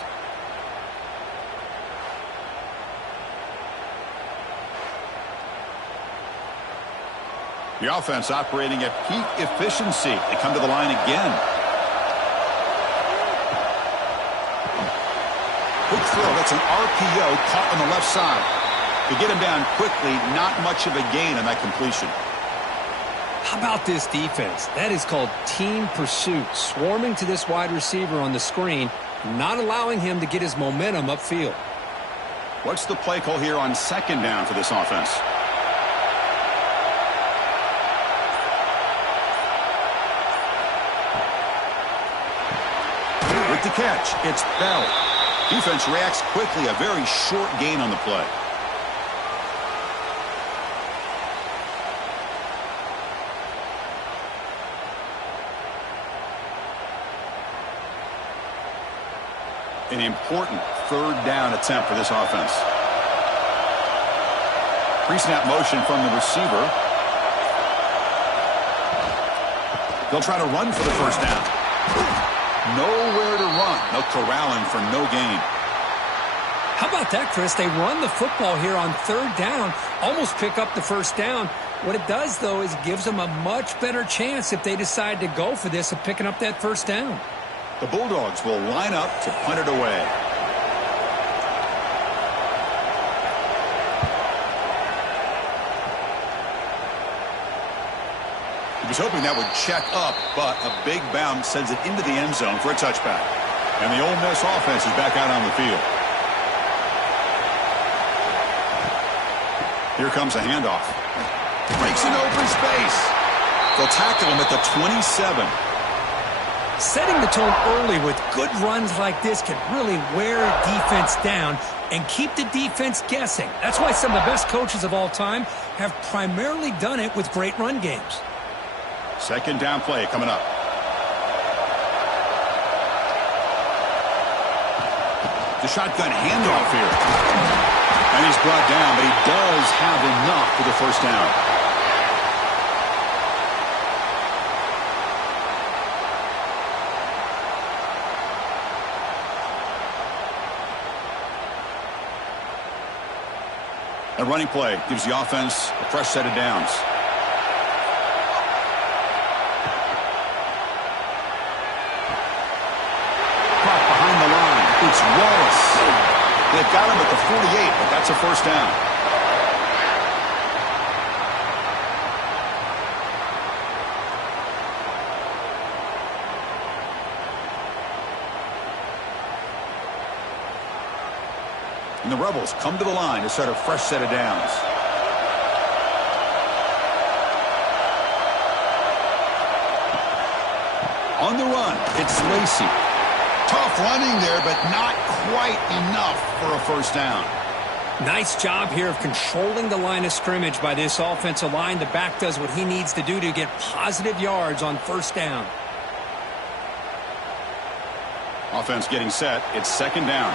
The offense operating at peak efficiency. They come to the line again. Quick throw. That's an RPO caught on the left side. To get him down quickly, not much of a gain on that completion. How about this defense? That is called team pursuit. Swarming to this wide receiver on the screen, not allowing him to get his momentum upfield. What's the play call here on second down for this offense? With the catch, it's Bell. Defense reacts quickly, a very short gain on the play. An important third down attempt for this offense. Pre-snap motion from the receiver. They'll try to run for the first down. Nowhere to run. They'll corral him for no gain. How about that, Chris? They run the football here on third down, almost pick up the first down. What it does, though, is it gives them a much better chance if they decide to go for this of picking up that first down. The Bulldogs will line up to punt it away. He was hoping that would check up, but a big bounce sends it into the end zone for a touchback. And the Ole Miss offense is back out on the field. Here comes a handoff. Breaks an open space. They'll tackle him at the 27. Setting the tone early with good runs like this can really wear a defense down and keep the defense guessing. That's why some of the best coaches of all time have primarily done it with great run games. Second down play coming up. The shotgun handoff here. And he's brought down, but he does have enough for the first down. A running play gives the offense a fresh set of downs. Caught behind the line. It's Wallace. They've got him at the 48, but that's a first down. And the Rebels come to the line to start a fresh set of downs. On the run, it's Lacey. Tough running there, but not quite enough for a first down. Nice job here of controlling the line of scrimmage by this offensive line. The back does what he needs to do to get positive yards on first down. Offense getting set. It's second down.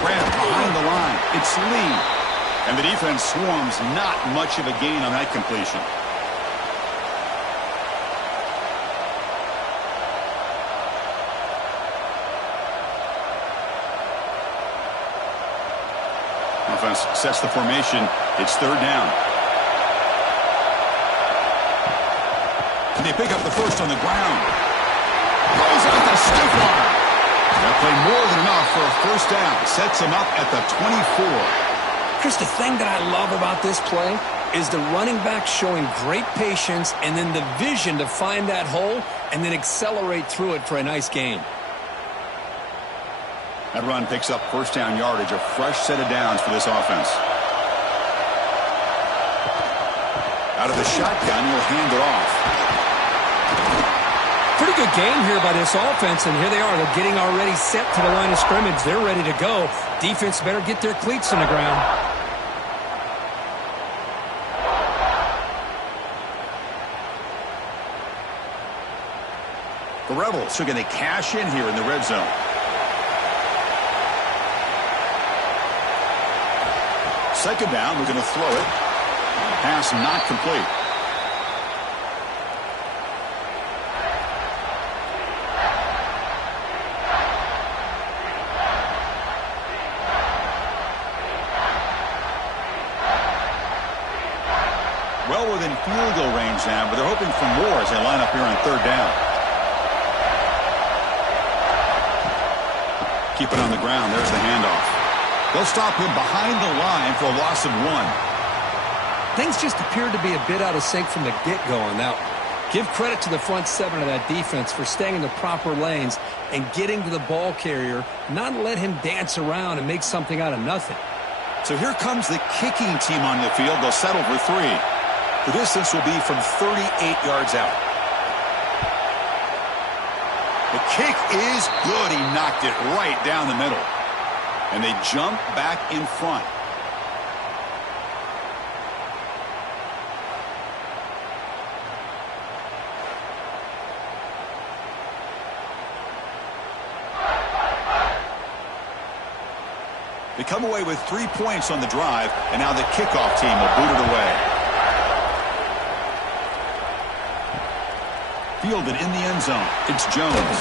Grab behind the line. It's Lee. And the defense swarms. Not much of a gain on that completion. Offense sets the formation. It's third down. And they pick up the first on the ground. Goes out the stiff arm. That play more than enough for a first down. Sets him up at the 24. Chris, the thing that I love about this play is the running back showing great patience and then the vision to find that hole and then accelerate through it for a nice gain. That run picks up first down yardage, a fresh set of downs for this offense. Out of the shotgun, he'll hand it off. Pretty good game here by this offense, and here they are. They're getting already set to the line of scrimmage. They're ready to go. Defense better get their cleats in the ground. The Rebels are going to cash in here in the red zone. Second down, we're going to throw it. Pass not complete. Well within field goal range now, but they're hoping for more as they line up here on third down. Keep it on the ground. There's the handoff. They'll stop him behind the line for a loss of 1. Things just appeared to be a bit out of sync from the get-go on that one. Give credit to the front seven of that defense for staying in the proper lanes and getting to the ball carrier, not let him dance around and make something out of nothing. So here comes the kicking team on the field. They'll settle for 3. The distance will be from 38 yards out. The kick is good. He knocked it right down the middle. And they jump back in front. They come away with 3 points on the drive, and now the kickoff team will boot it away. Fielded in the end zone. It's Jones.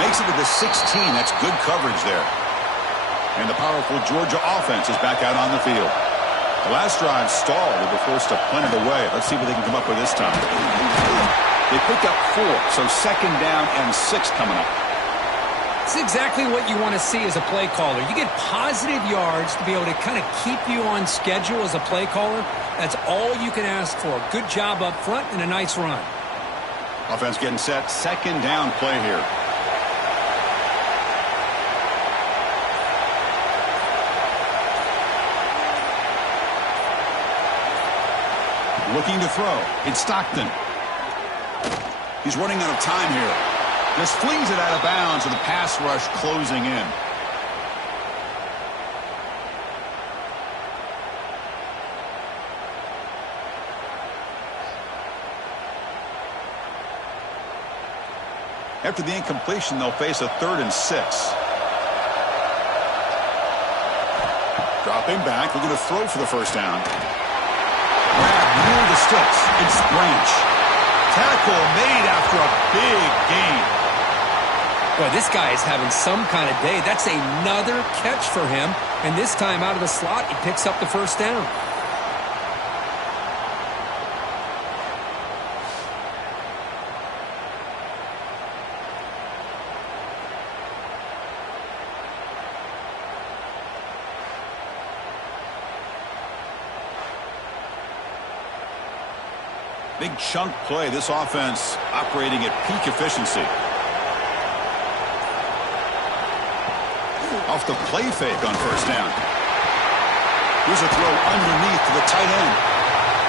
Makes it to the 16. That's good coverage there. And the powerful Georgia offense is back out on the field. The last drive stalled. They were forced to punt it away. Let's see what they can come up with this time. They picked up 4, so second down and 6 coming up. It's exactly what you want to see as a play caller. You get positive yards to be able to kind of keep you on schedule as a play caller. That's all you can ask for. Good job up front and a nice run. Offense getting set. Second down play here. Looking to throw. It's Stockton. He's running out of time here. Just flings it out of bounds with the pass rush closing in. After the incompletion, they'll face a 3rd and 6. Dropping back, looking to throw for the first down. Grab near the sticks. It's Branch. Tackle made after a big gain. Boy, this guy is having some kind of day. That's another catch for him. And this time out of the slot, he picks up the first down. Big chunk play. This offense operating at peak efficiency. Off the play fake on first down. Here's a throw underneath to the tight end.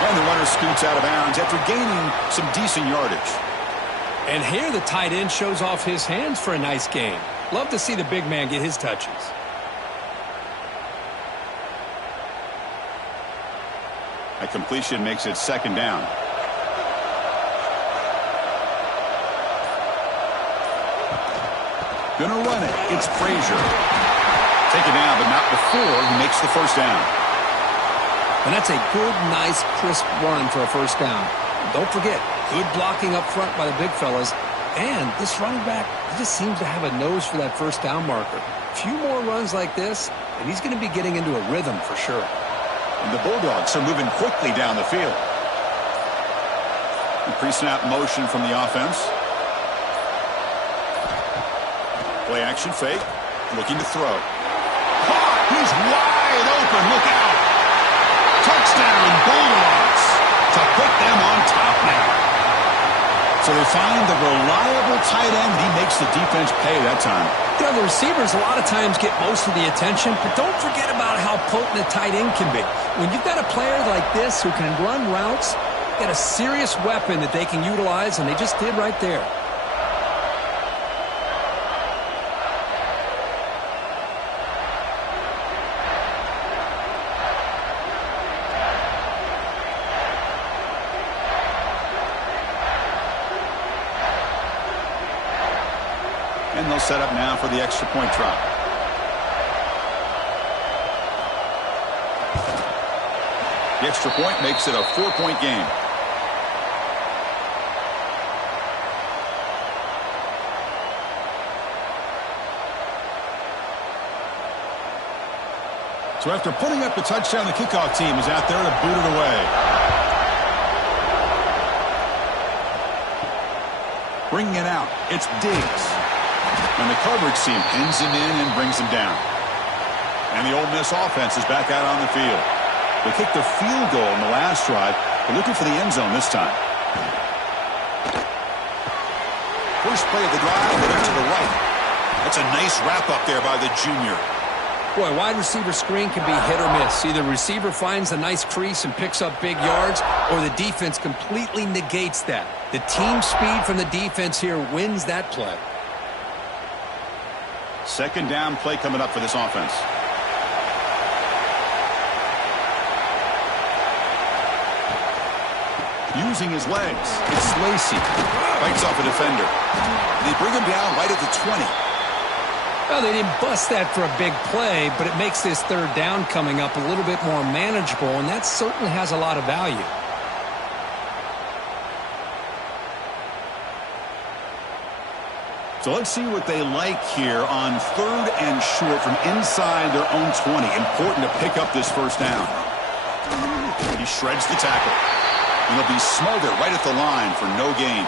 And the runner scoots out of bounds after gaining some decent yardage. And here the tight end shows off his hands for a nice game. Love to see the big man get his touches. A completion makes it second down. Gonna run it. It's Frazier. Taken down, but not before he makes the first down. And that's a good, nice, crisp run for a first down. Don't forget, good blocking up front by the big fellas. And this running back, he just seems to have a nose for that first down marker. A few more runs like this, and he's going to be getting into a rhythm for sure. And the Bulldogs are moving quickly down the field. The pre-snap motion from the offense. Play action fake. Looking to throw. Caught! He's wide open. Look out! Touchdown, Bulldogs! To put them on top now. So they find the reliable tight end, and he makes the defense pay that time. You know, the receivers a lot of times get most of the attention, but don't forget about how potent a tight end can be. When you've got a player like this who can run routes, you've got a serious weapon that they can utilize, and they just did right there. And they'll set up now for the extra point try. The extra point makes it a 4-point game. So after putting up the touchdown, the kickoff team is out there to boot it away. Bringing it out, it's Diggs. And the coverage team pins him in and brings him down. And the Ole Miss offense is back out on the field. They kicked the field goal in the last drive. They're looking for the end zone this time. First play of the drive, but to the right. That's a nice wrap-up there by the junior. Boy, wide receiver screen can be hit or miss. Either receiver finds a nice crease and picks up big yards, or the defense completely negates that. The team speed from the defense here wins that play. Second down play coming up for this offense. Using his legs, it's Lacy. Bites off a defender. They bring him down right at the 20. Well, they didn't bust that for a big play, but it makes this third down coming up a little bit more manageable, and that certainly has a lot of value. So let's see what they like here on third and short from inside their own 20. Important to pick up this first down. He shreds the tackle. And he'll be smothered right at the line for no gain.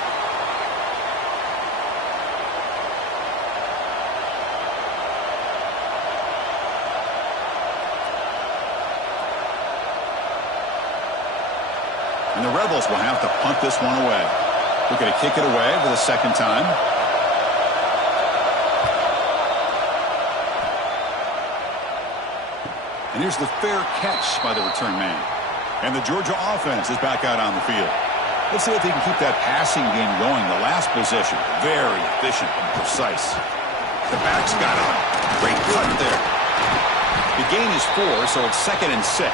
And the Rebels will have to punt this one away. Looking to kick it away for the second time. And here's the fair catch by the return man. And the Georgia offense is back out on the field. Let's see if they can keep that passing game going. The last possession, very efficient and precise. The back's got on. Great cut there. The gain is 4, so it's 2nd and 6.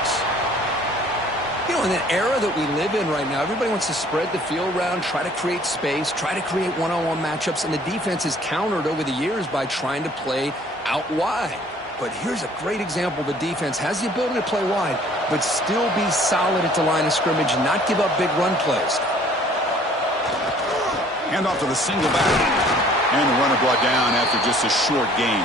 You know, in the era that we live in right now, everybody wants to spread the field around, try to create space, try to create one-on-one matchups, and the defense is countered over the years by trying to play out wide. But here's a great example. The defense has the ability to play wide, but still be solid at the line of scrimmage and not give up big run plays. Hand off to the single back. And the runner brought down after just a short gain.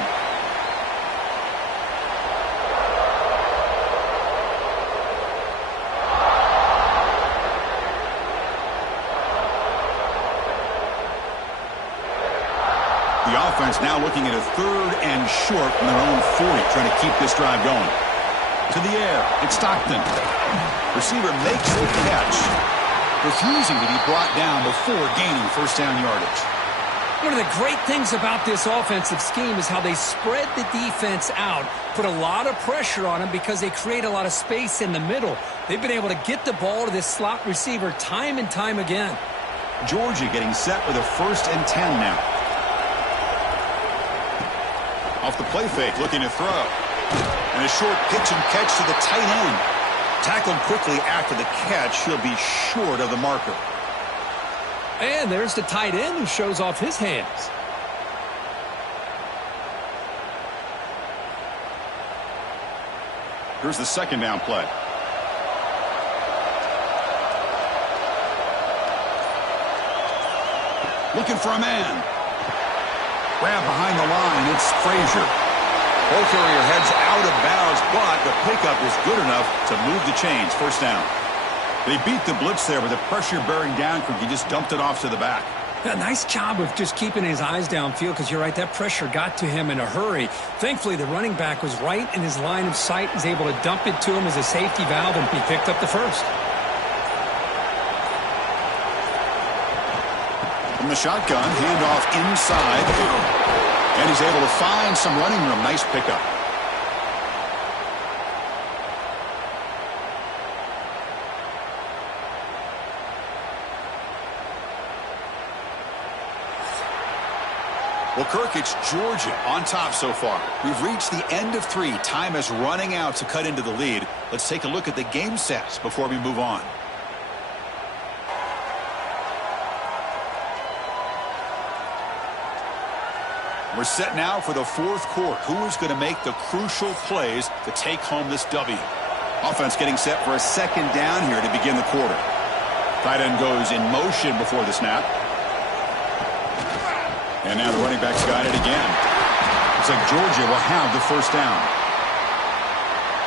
The offense now looking at a third and short from their own 40, trying to keep this drive going. To the air, it's Stockton. Receiver makes the catch, refusing to be brought down before gaining first down yardage. One of the great things about this offensive scheme is how they spread the defense out, put a lot of pressure on them because they create a lot of space in the middle. They've been able to get the ball to this slot receiver time and time again. Georgia getting set with a 1st and 10 now. Off the play fake, looking to throw. And a short pitch and catch to the tight end. Tackled quickly after the catch. He'll be short of the marker. And there's the tight end who shows off his hands. Here's the 2nd down play. Looking for a man. Grab behind the line. It's Frazier. Ball carrier heads out of bounds, but the pickup is good enough to move the chains. 1st down. They beat the blitz there with the pressure bearing down. He just dumped it off to the back. A nice job of just keeping his eyes downfield because you're right, that pressure got to him in a hurry. Thankfully, the running back was right in his line of sight, was able to dump it to him as a safety valve, and he picked up the 1st. From the shotgun, handoff inside. And he's able to find some running room. Nice pickup. Well, Kirk, it's Georgia on top so far. We've reached the end of 3. Time is running out to cut into the lead. Let's take a look at the game sets before we move on. We're set now for the 4th quarter. Who is going to make the crucial plays to take home this W? Offense getting set for a 2nd down here to begin the quarter. Tight end goes in motion before the snap. And now the running back's got it again. Looks like Georgia will have the 1st down.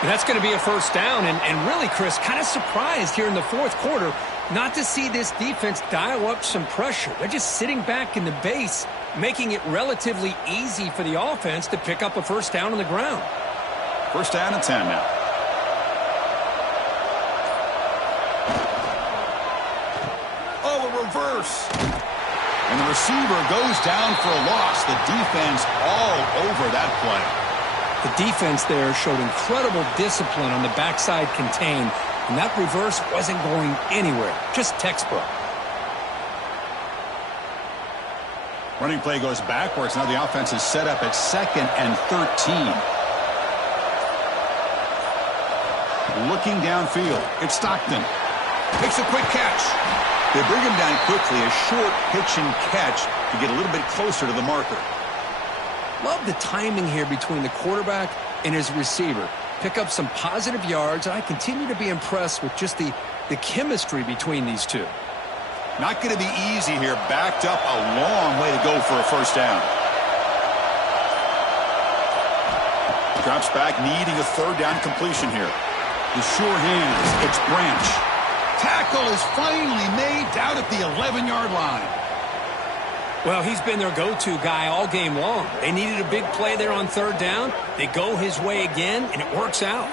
And that's going to be a 1st down. And really, Chris, kind of surprised here in the 4th quarter not to see this defense dial up some pressure. They're just sitting back in the base, making it relatively easy for the offense to pick up a 1st down on the ground. 1st down and 10 now. Oh, a reverse. And the receiver goes down for a loss. The defense all over that play. The defense there showed incredible discipline on the backside contain, and that reverse wasn't going anywhere. Just textbook. Running play goes backwards. Now the offense is set up at 2nd and 13. Looking downfield. It's Stockton. Makes a quick catch. They bring him down quickly. A short pitch and catch to get a little bit closer to the marker. Love the timing here between the quarterback and his receiver. Pick up some positive yards, and I continue to be impressed with just the chemistry between these two. Not going to be easy here. Backed up a long way to go for a 1st down. Drops back, needing a 3rd down completion here. The sure hands. It's Branch. Tackle is finally made down at the 11-yard line. Well, he's been their go-to guy all game long. They needed a big play there on 3rd down. They go his way again, and it works out.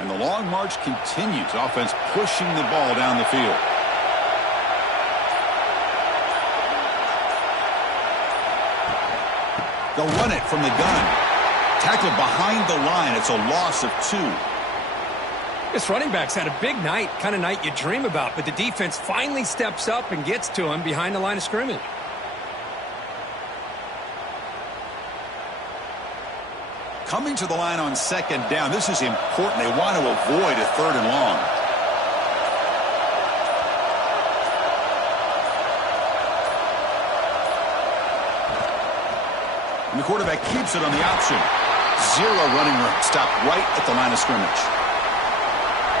And the long march continues. Offense pushing the ball down the field. They'll run it from the gun. Tackled behind the line. It's a loss of 2. This running back's had a big night, kind of night you dream about, but the defense finally steps up and gets to him behind the line of scrimmage. Coming to the line on 2nd down. This is important. They want to avoid a 3rd and long. And the quarterback keeps it on the option. 0 running room. Stopped right at the line of scrimmage.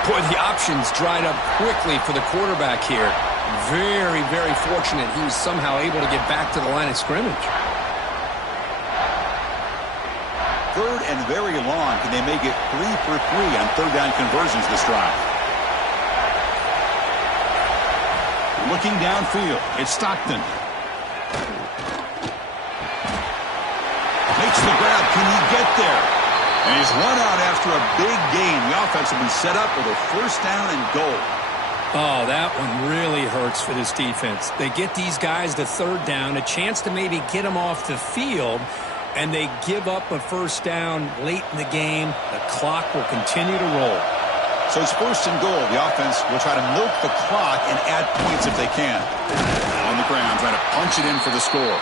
Boy, the options dried up quickly for the quarterback here. Very, very fortunate he was somehow able to get back to the line of scrimmage. 3rd and very long. Can they make it 3 for 3 on 3rd down conversions this drive? Looking downfield. It's Stockton. Makes the grab. Can he get there? And he's run out after a big gain. The offense will be set up with a first down and goal. Oh, that one really hurts for this defense. They get these guys to third down, a chance to maybe get them off the field, and they give up a first down late in the game. The clock will continue to roll. So it's first and goal. The offense will try to milk the clock and add points if they can. On the ground, trying to punch it in for the score.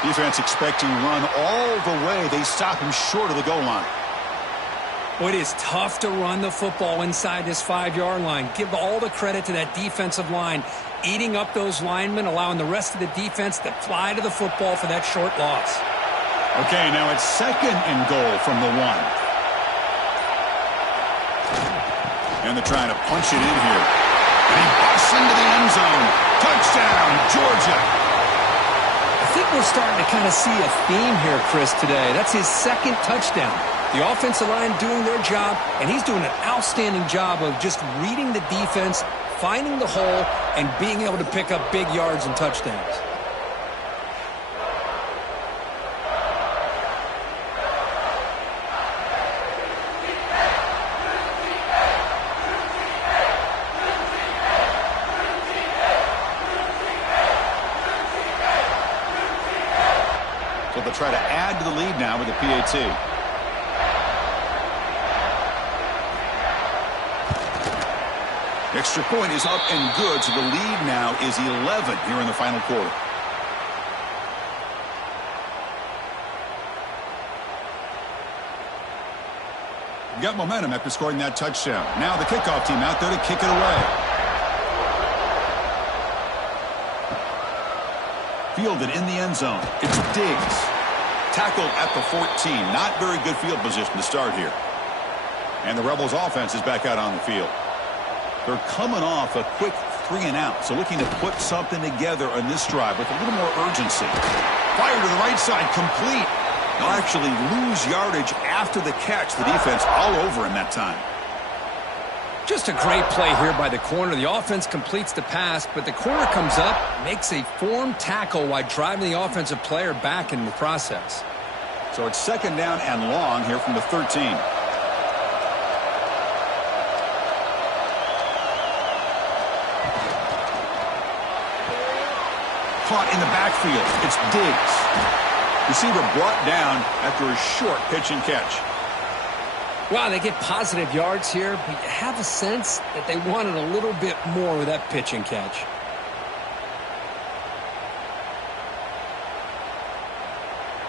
Defense expecting run all the way. They stop him short of the goal line. Well, it is tough to run the football inside this 5-yard line. Give all the credit to that defensive line, eating up those linemen, allowing the rest of the defense to fly to the football for that short loss. Okay, now it's second and goal from the 1. And they're trying to punch it in here. And he busts into the end zone. Touchdown, Georgia. I think we're starting to kind of see a theme here, Chris, today. That's his second touchdown. The offensive line doing their job, and he's doing an outstanding job of just reading the defense, finding the hole, and being able to pick up big yards and touchdowns. So they'll try to add to the lead now with the PAT. Extra point is up and good, so the lead now is 11 here in the final quarter. Got momentum after scoring that touchdown. Now the kickoff team out there to kick it away. Fielded in the end zone. It's Diggs. Tackled at the 14. Not very good field position to start here. And the Rebels offense is back out on the field. They're coming off a quick 3-and-out, so looking to put something together on this drive with a little more urgency. Fire to the right side, complete. They'll actually lose yardage after the catch. The defense all over him that time. Just a great play here by the corner. The offense completes the pass, but the corner comes up, makes a formed tackle while driving the offensive player back in the process. So it's second down and long here from the 13. Caught in the backfield. It's Diggs. Receiver brought down after a short pitch and catch. Wow, they get positive yards here, but you have a sense that they wanted a little bit more with that pitch and catch.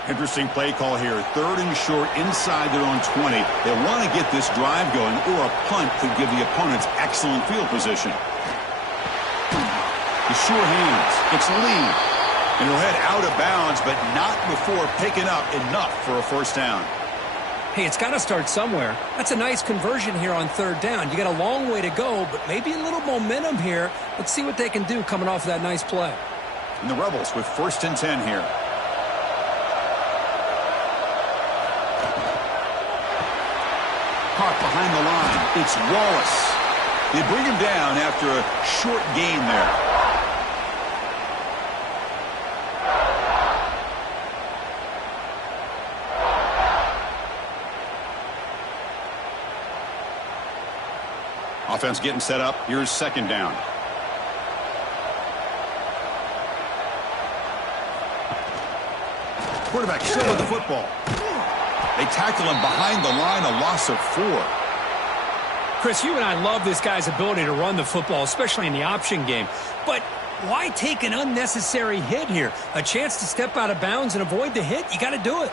Interesting play call here. Third and short inside their own 20. They want to get this drive going, or a punt could give the opponents excellent field position. The sure hands. It's Lee. And he'll head out of bounds, but not before picking up enough for a first down. Hey, it's got to start somewhere. That's a nice conversion here on third down. You got a long way to go, but maybe a little momentum here. Let's see what they can do coming off of that nice play. And the Rebels with first and 10 here. Caught behind the line. It's Wallace. They bring him down after a short gain there. Offense getting set up. Here's second down. Quarterback still with the football. They tackle him behind the line, a loss of 4. Chris, you and I love this guy's ability to run the football, especially in the option game. But why take an unnecessary hit here? A chance to step out of bounds and avoid the hit? You got to do it.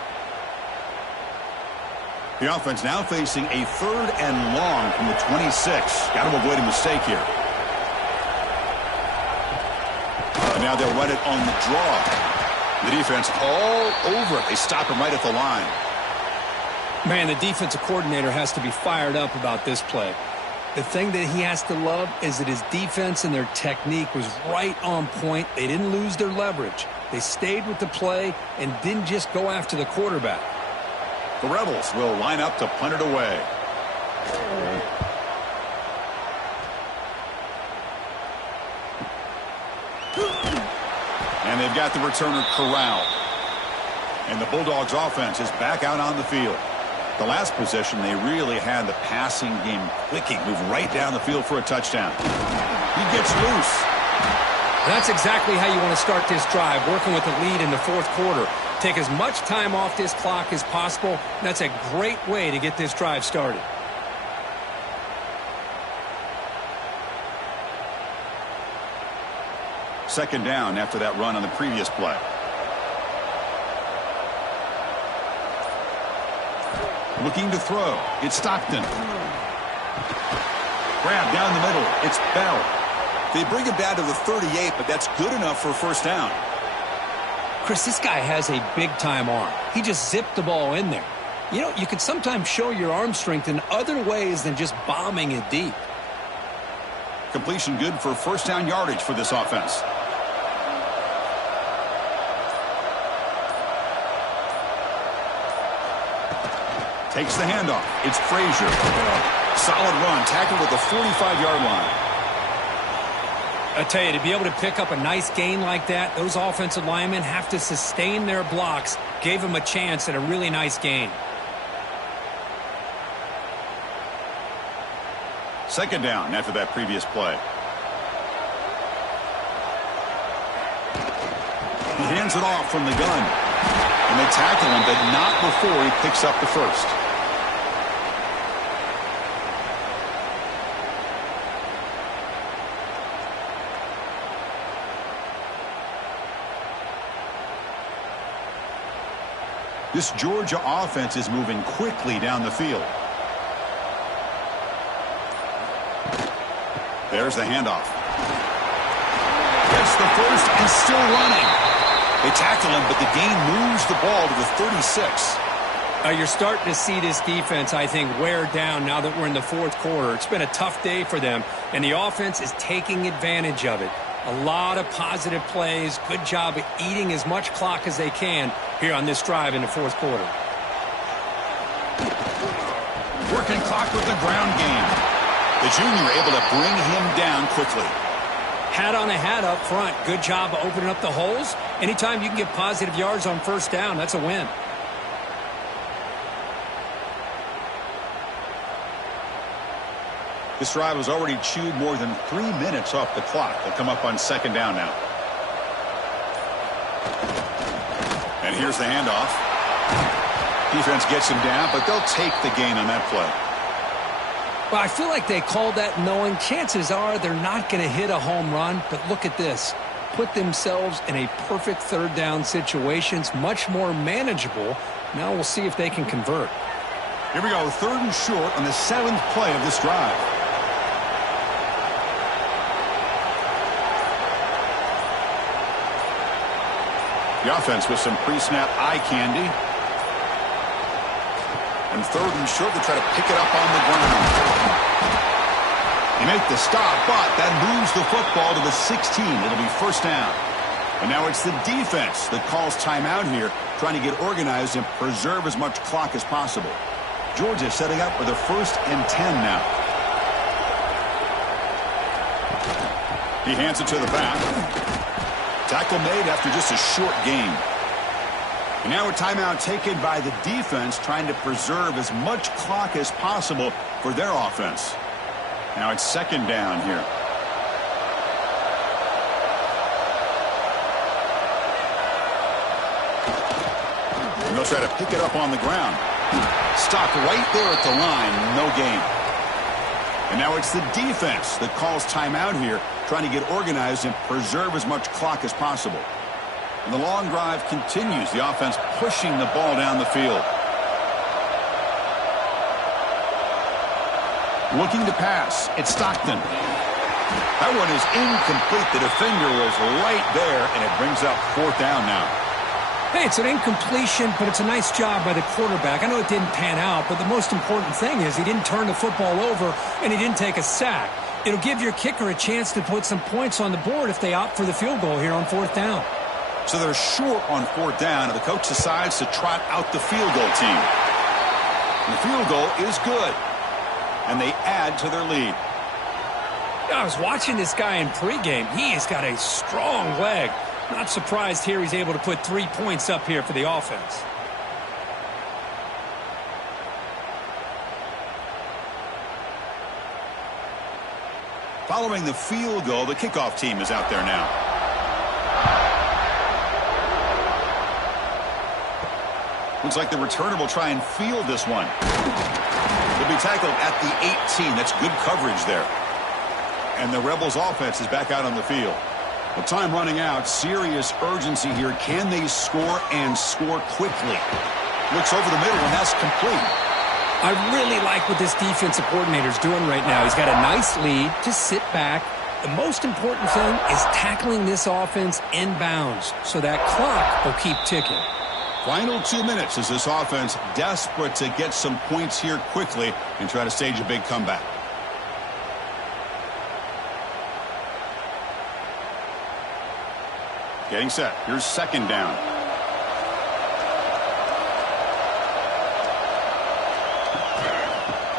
The offense now facing a third and long from the 26. Got to avoid a mistake here. And now they'll run it on the draw. The defense all over it. They stop him right at the line. Man, the defensive coordinator has to be fired up about this play. The thing that he has to love is that his defense and their technique was right on point. They didn't lose their leverage. They stayed with the play and didn't just go after the quarterback. The Rebels will line up to punt it away. And they've got the returner corralled. And the Bulldogs offense is back out on the field. The last possession, they really had the passing game clicking. Move right down the field for a touchdown. He gets loose. That's exactly how you want to start this drive, working with the lead in the fourth quarter. Take as much time off this clock as possible. That's a great way to get this drive started. Second down after that run on the previous play. Looking to throw. It's Stockton. Grab down the middle. It's Bell. They bring him down to the 38, but that's good enough for a first down. Chris, this guy has a big-time arm. He just zipped the ball in there. You know, you can sometimes show your arm strength in other ways than just bombing it deep. Completion good for first down yardage for this offense. Takes the handoff. It's Frazier. Solid run. Tackled at the 45-yard line. I tell you, to be able to pick up a nice gain like that, those offensive linemen have to sustain their blocks. Gave him a chance at a really nice gain. Second down after that previous play. He hands it off from the gun. And they tackle him, but not before he picks up the first. This Georgia offense is moving quickly down the field. There's the handoff. Gets the first and still running. They tackle him, but the gain moves the ball to the 36. You're starting to see this defense, I think, wear down now that we're in the fourth quarter. It's been a tough day for them, and the offense is taking advantage of it. A lot of positive plays. Good job of eating as much clock as they can here on this drive in the fourth quarter. Working clock with the ground game. The junior able to bring him down quickly. Hat on a hat up front. Good job of opening up the holes. Anytime you can get positive yards on first down, that's a win. This drive has already chewed more than 3 minutes off the clock. They'll come up on second down now. And here's the handoff. Defense gets him down, but they'll take the gain on that play. Well, I feel like they called that knowing chances are they're not going to hit a home run, but look at this. Put themselves in a perfect third down situation. It's much more manageable. Now we'll see if they can convert. Here we go, third and short on the 7th play of this drive. The offense with some pre-snap eye candy. And third and short, they try to pick it up on the ground. They make the stop, but that moves the football to the 16. It'll be first down. And now it's the defense that calls timeout here, trying to get organized and preserve as much clock as possible. Georgia setting up with a 1st and 10 now. He hands it to the back. Tackle made after just a short gain. And now a timeout taken by the defense, trying to preserve as much clock as possible for their offense. Now it's second down here. And they'll try to pick it up on the ground. Stopped right there at the line, no gain. And now it's the defense that calls timeout here, trying to get organized and preserve as much clock as possible. And the long drive continues, the offense pushing the ball down the field. Looking to pass, it's Stockton. That one is incomplete. The defender was right there, and it brings up fourth down now. Hey, it's an incompletion, but it's a nice job by the quarterback. I know it didn't pan out, but the most important thing is he didn't turn the football over and he didn't take a sack. It'll give your kicker a chance to put some points on the board if they opt for the field goal here on fourth down. So they're short on fourth down, and the coach decides to trot out the field goal team. And the field goal is good, and they add to their lead. I was watching this guy in pregame. He has got a strong leg. Not surprised here he's able to put 3 points up here for the offense. Following the field goal, the kickoff team is out there now. Looks like the returner will try and field this one. He'll be tackled at the 18. That's good coverage there. And the Rebels offense is back out on the field. Well, time running out. Serious urgency here. Can they score and score quickly? Looks over the middle, and that's complete. I really like what this defensive coordinator is doing right now. He's got a nice lead. Just sit back. The most important thing is tackling this offense inbounds so that clock will keep ticking. Final 2 minutes as this offense desperate to get some points here quickly and try to stage a big comeback. Getting set. Here's second down.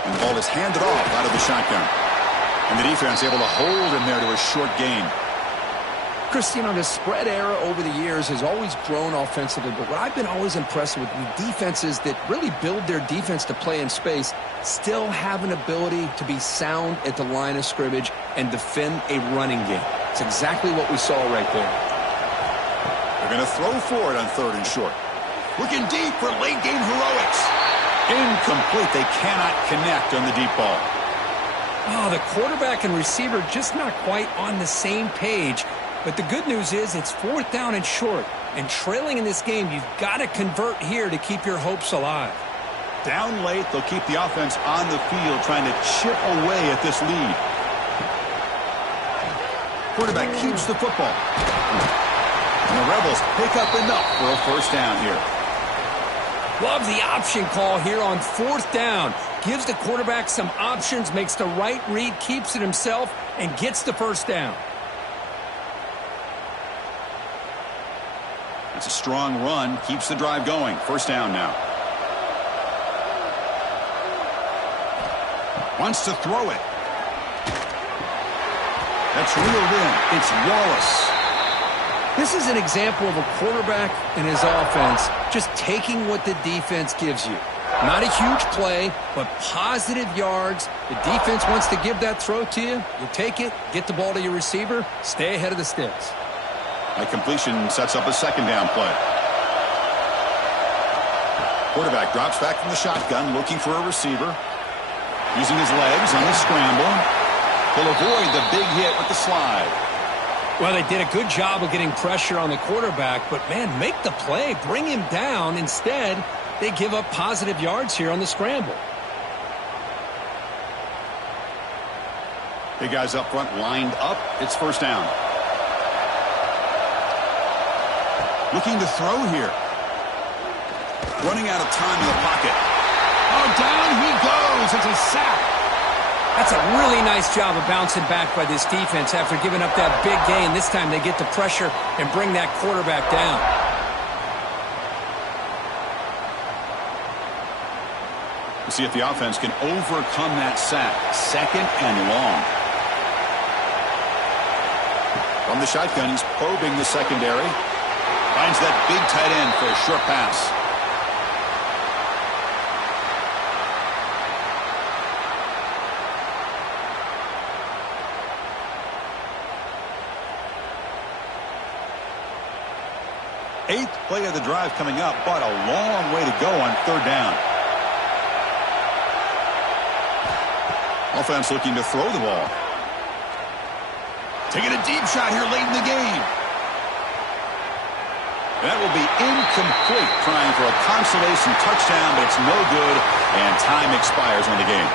And the ball is handed off out of the shotgun. And the defense able to hold him there to a short gain. Chris, you know, the spread era over the years has always grown offensively, but what I've been always impressed with the defenses that really build their defense to play in space still have an ability to be sound at the line of scrimmage and defend a running game. It's exactly what we saw right there. They're going to throw for it on 3rd and short. Looking deep for late game heroics. Incomplete. They cannot connect on the deep ball. Oh, the quarterback and receiver just not quite on the same page. But the good news is it's 4th down and short. And trailing in this game, you've got to convert here to keep your hopes alive. Down late, they'll keep the offense on the field trying to chip away at this lead. Quarterback keeps the football. And the Rebels pick up enough for a first down here. Love the option call here on 4th down. Gives the quarterback some options, makes the right read, keeps it himself, and gets the first down. It's a strong run, keeps the drive going. First down now. Wants to throw it. That's reeled in. It's Wallace. This is an example of a quarterback and his offense just taking what the defense gives you. Not a huge play, but positive yards. The defense wants to give that throw to you. You take it, get the ball to your receiver, stay ahead of the sticks. A completion sets up a second down play. Quarterback drops back from the shotgun, looking for a receiver. Using his legs on the scramble. He'll avoid the big hit with the slide. Well, they did a good job of getting pressure on the quarterback, but, man, make the play, bring him down. Instead, they give up positive yards here on the scramble. Big guys up front lined up. It's first down. Looking to throw here. Running out of time in the pocket. Oh, down he goes. It's a sack. That's a really nice job of bouncing back by this defense after giving up that big gain. This time they get the pressure and bring that quarterback down. We'll see if the offense can overcome that sack. Second and long. From the shotgun, he's probing the secondary. Finds that big tight end for a short pass. Eighth play of the drive coming up, but a long way to go on third down. Offense looking to throw the ball. Taking a deep shot here late in the game. That will be incomplete, trying for a consolation touchdown, but it's no good, and time expires on the game.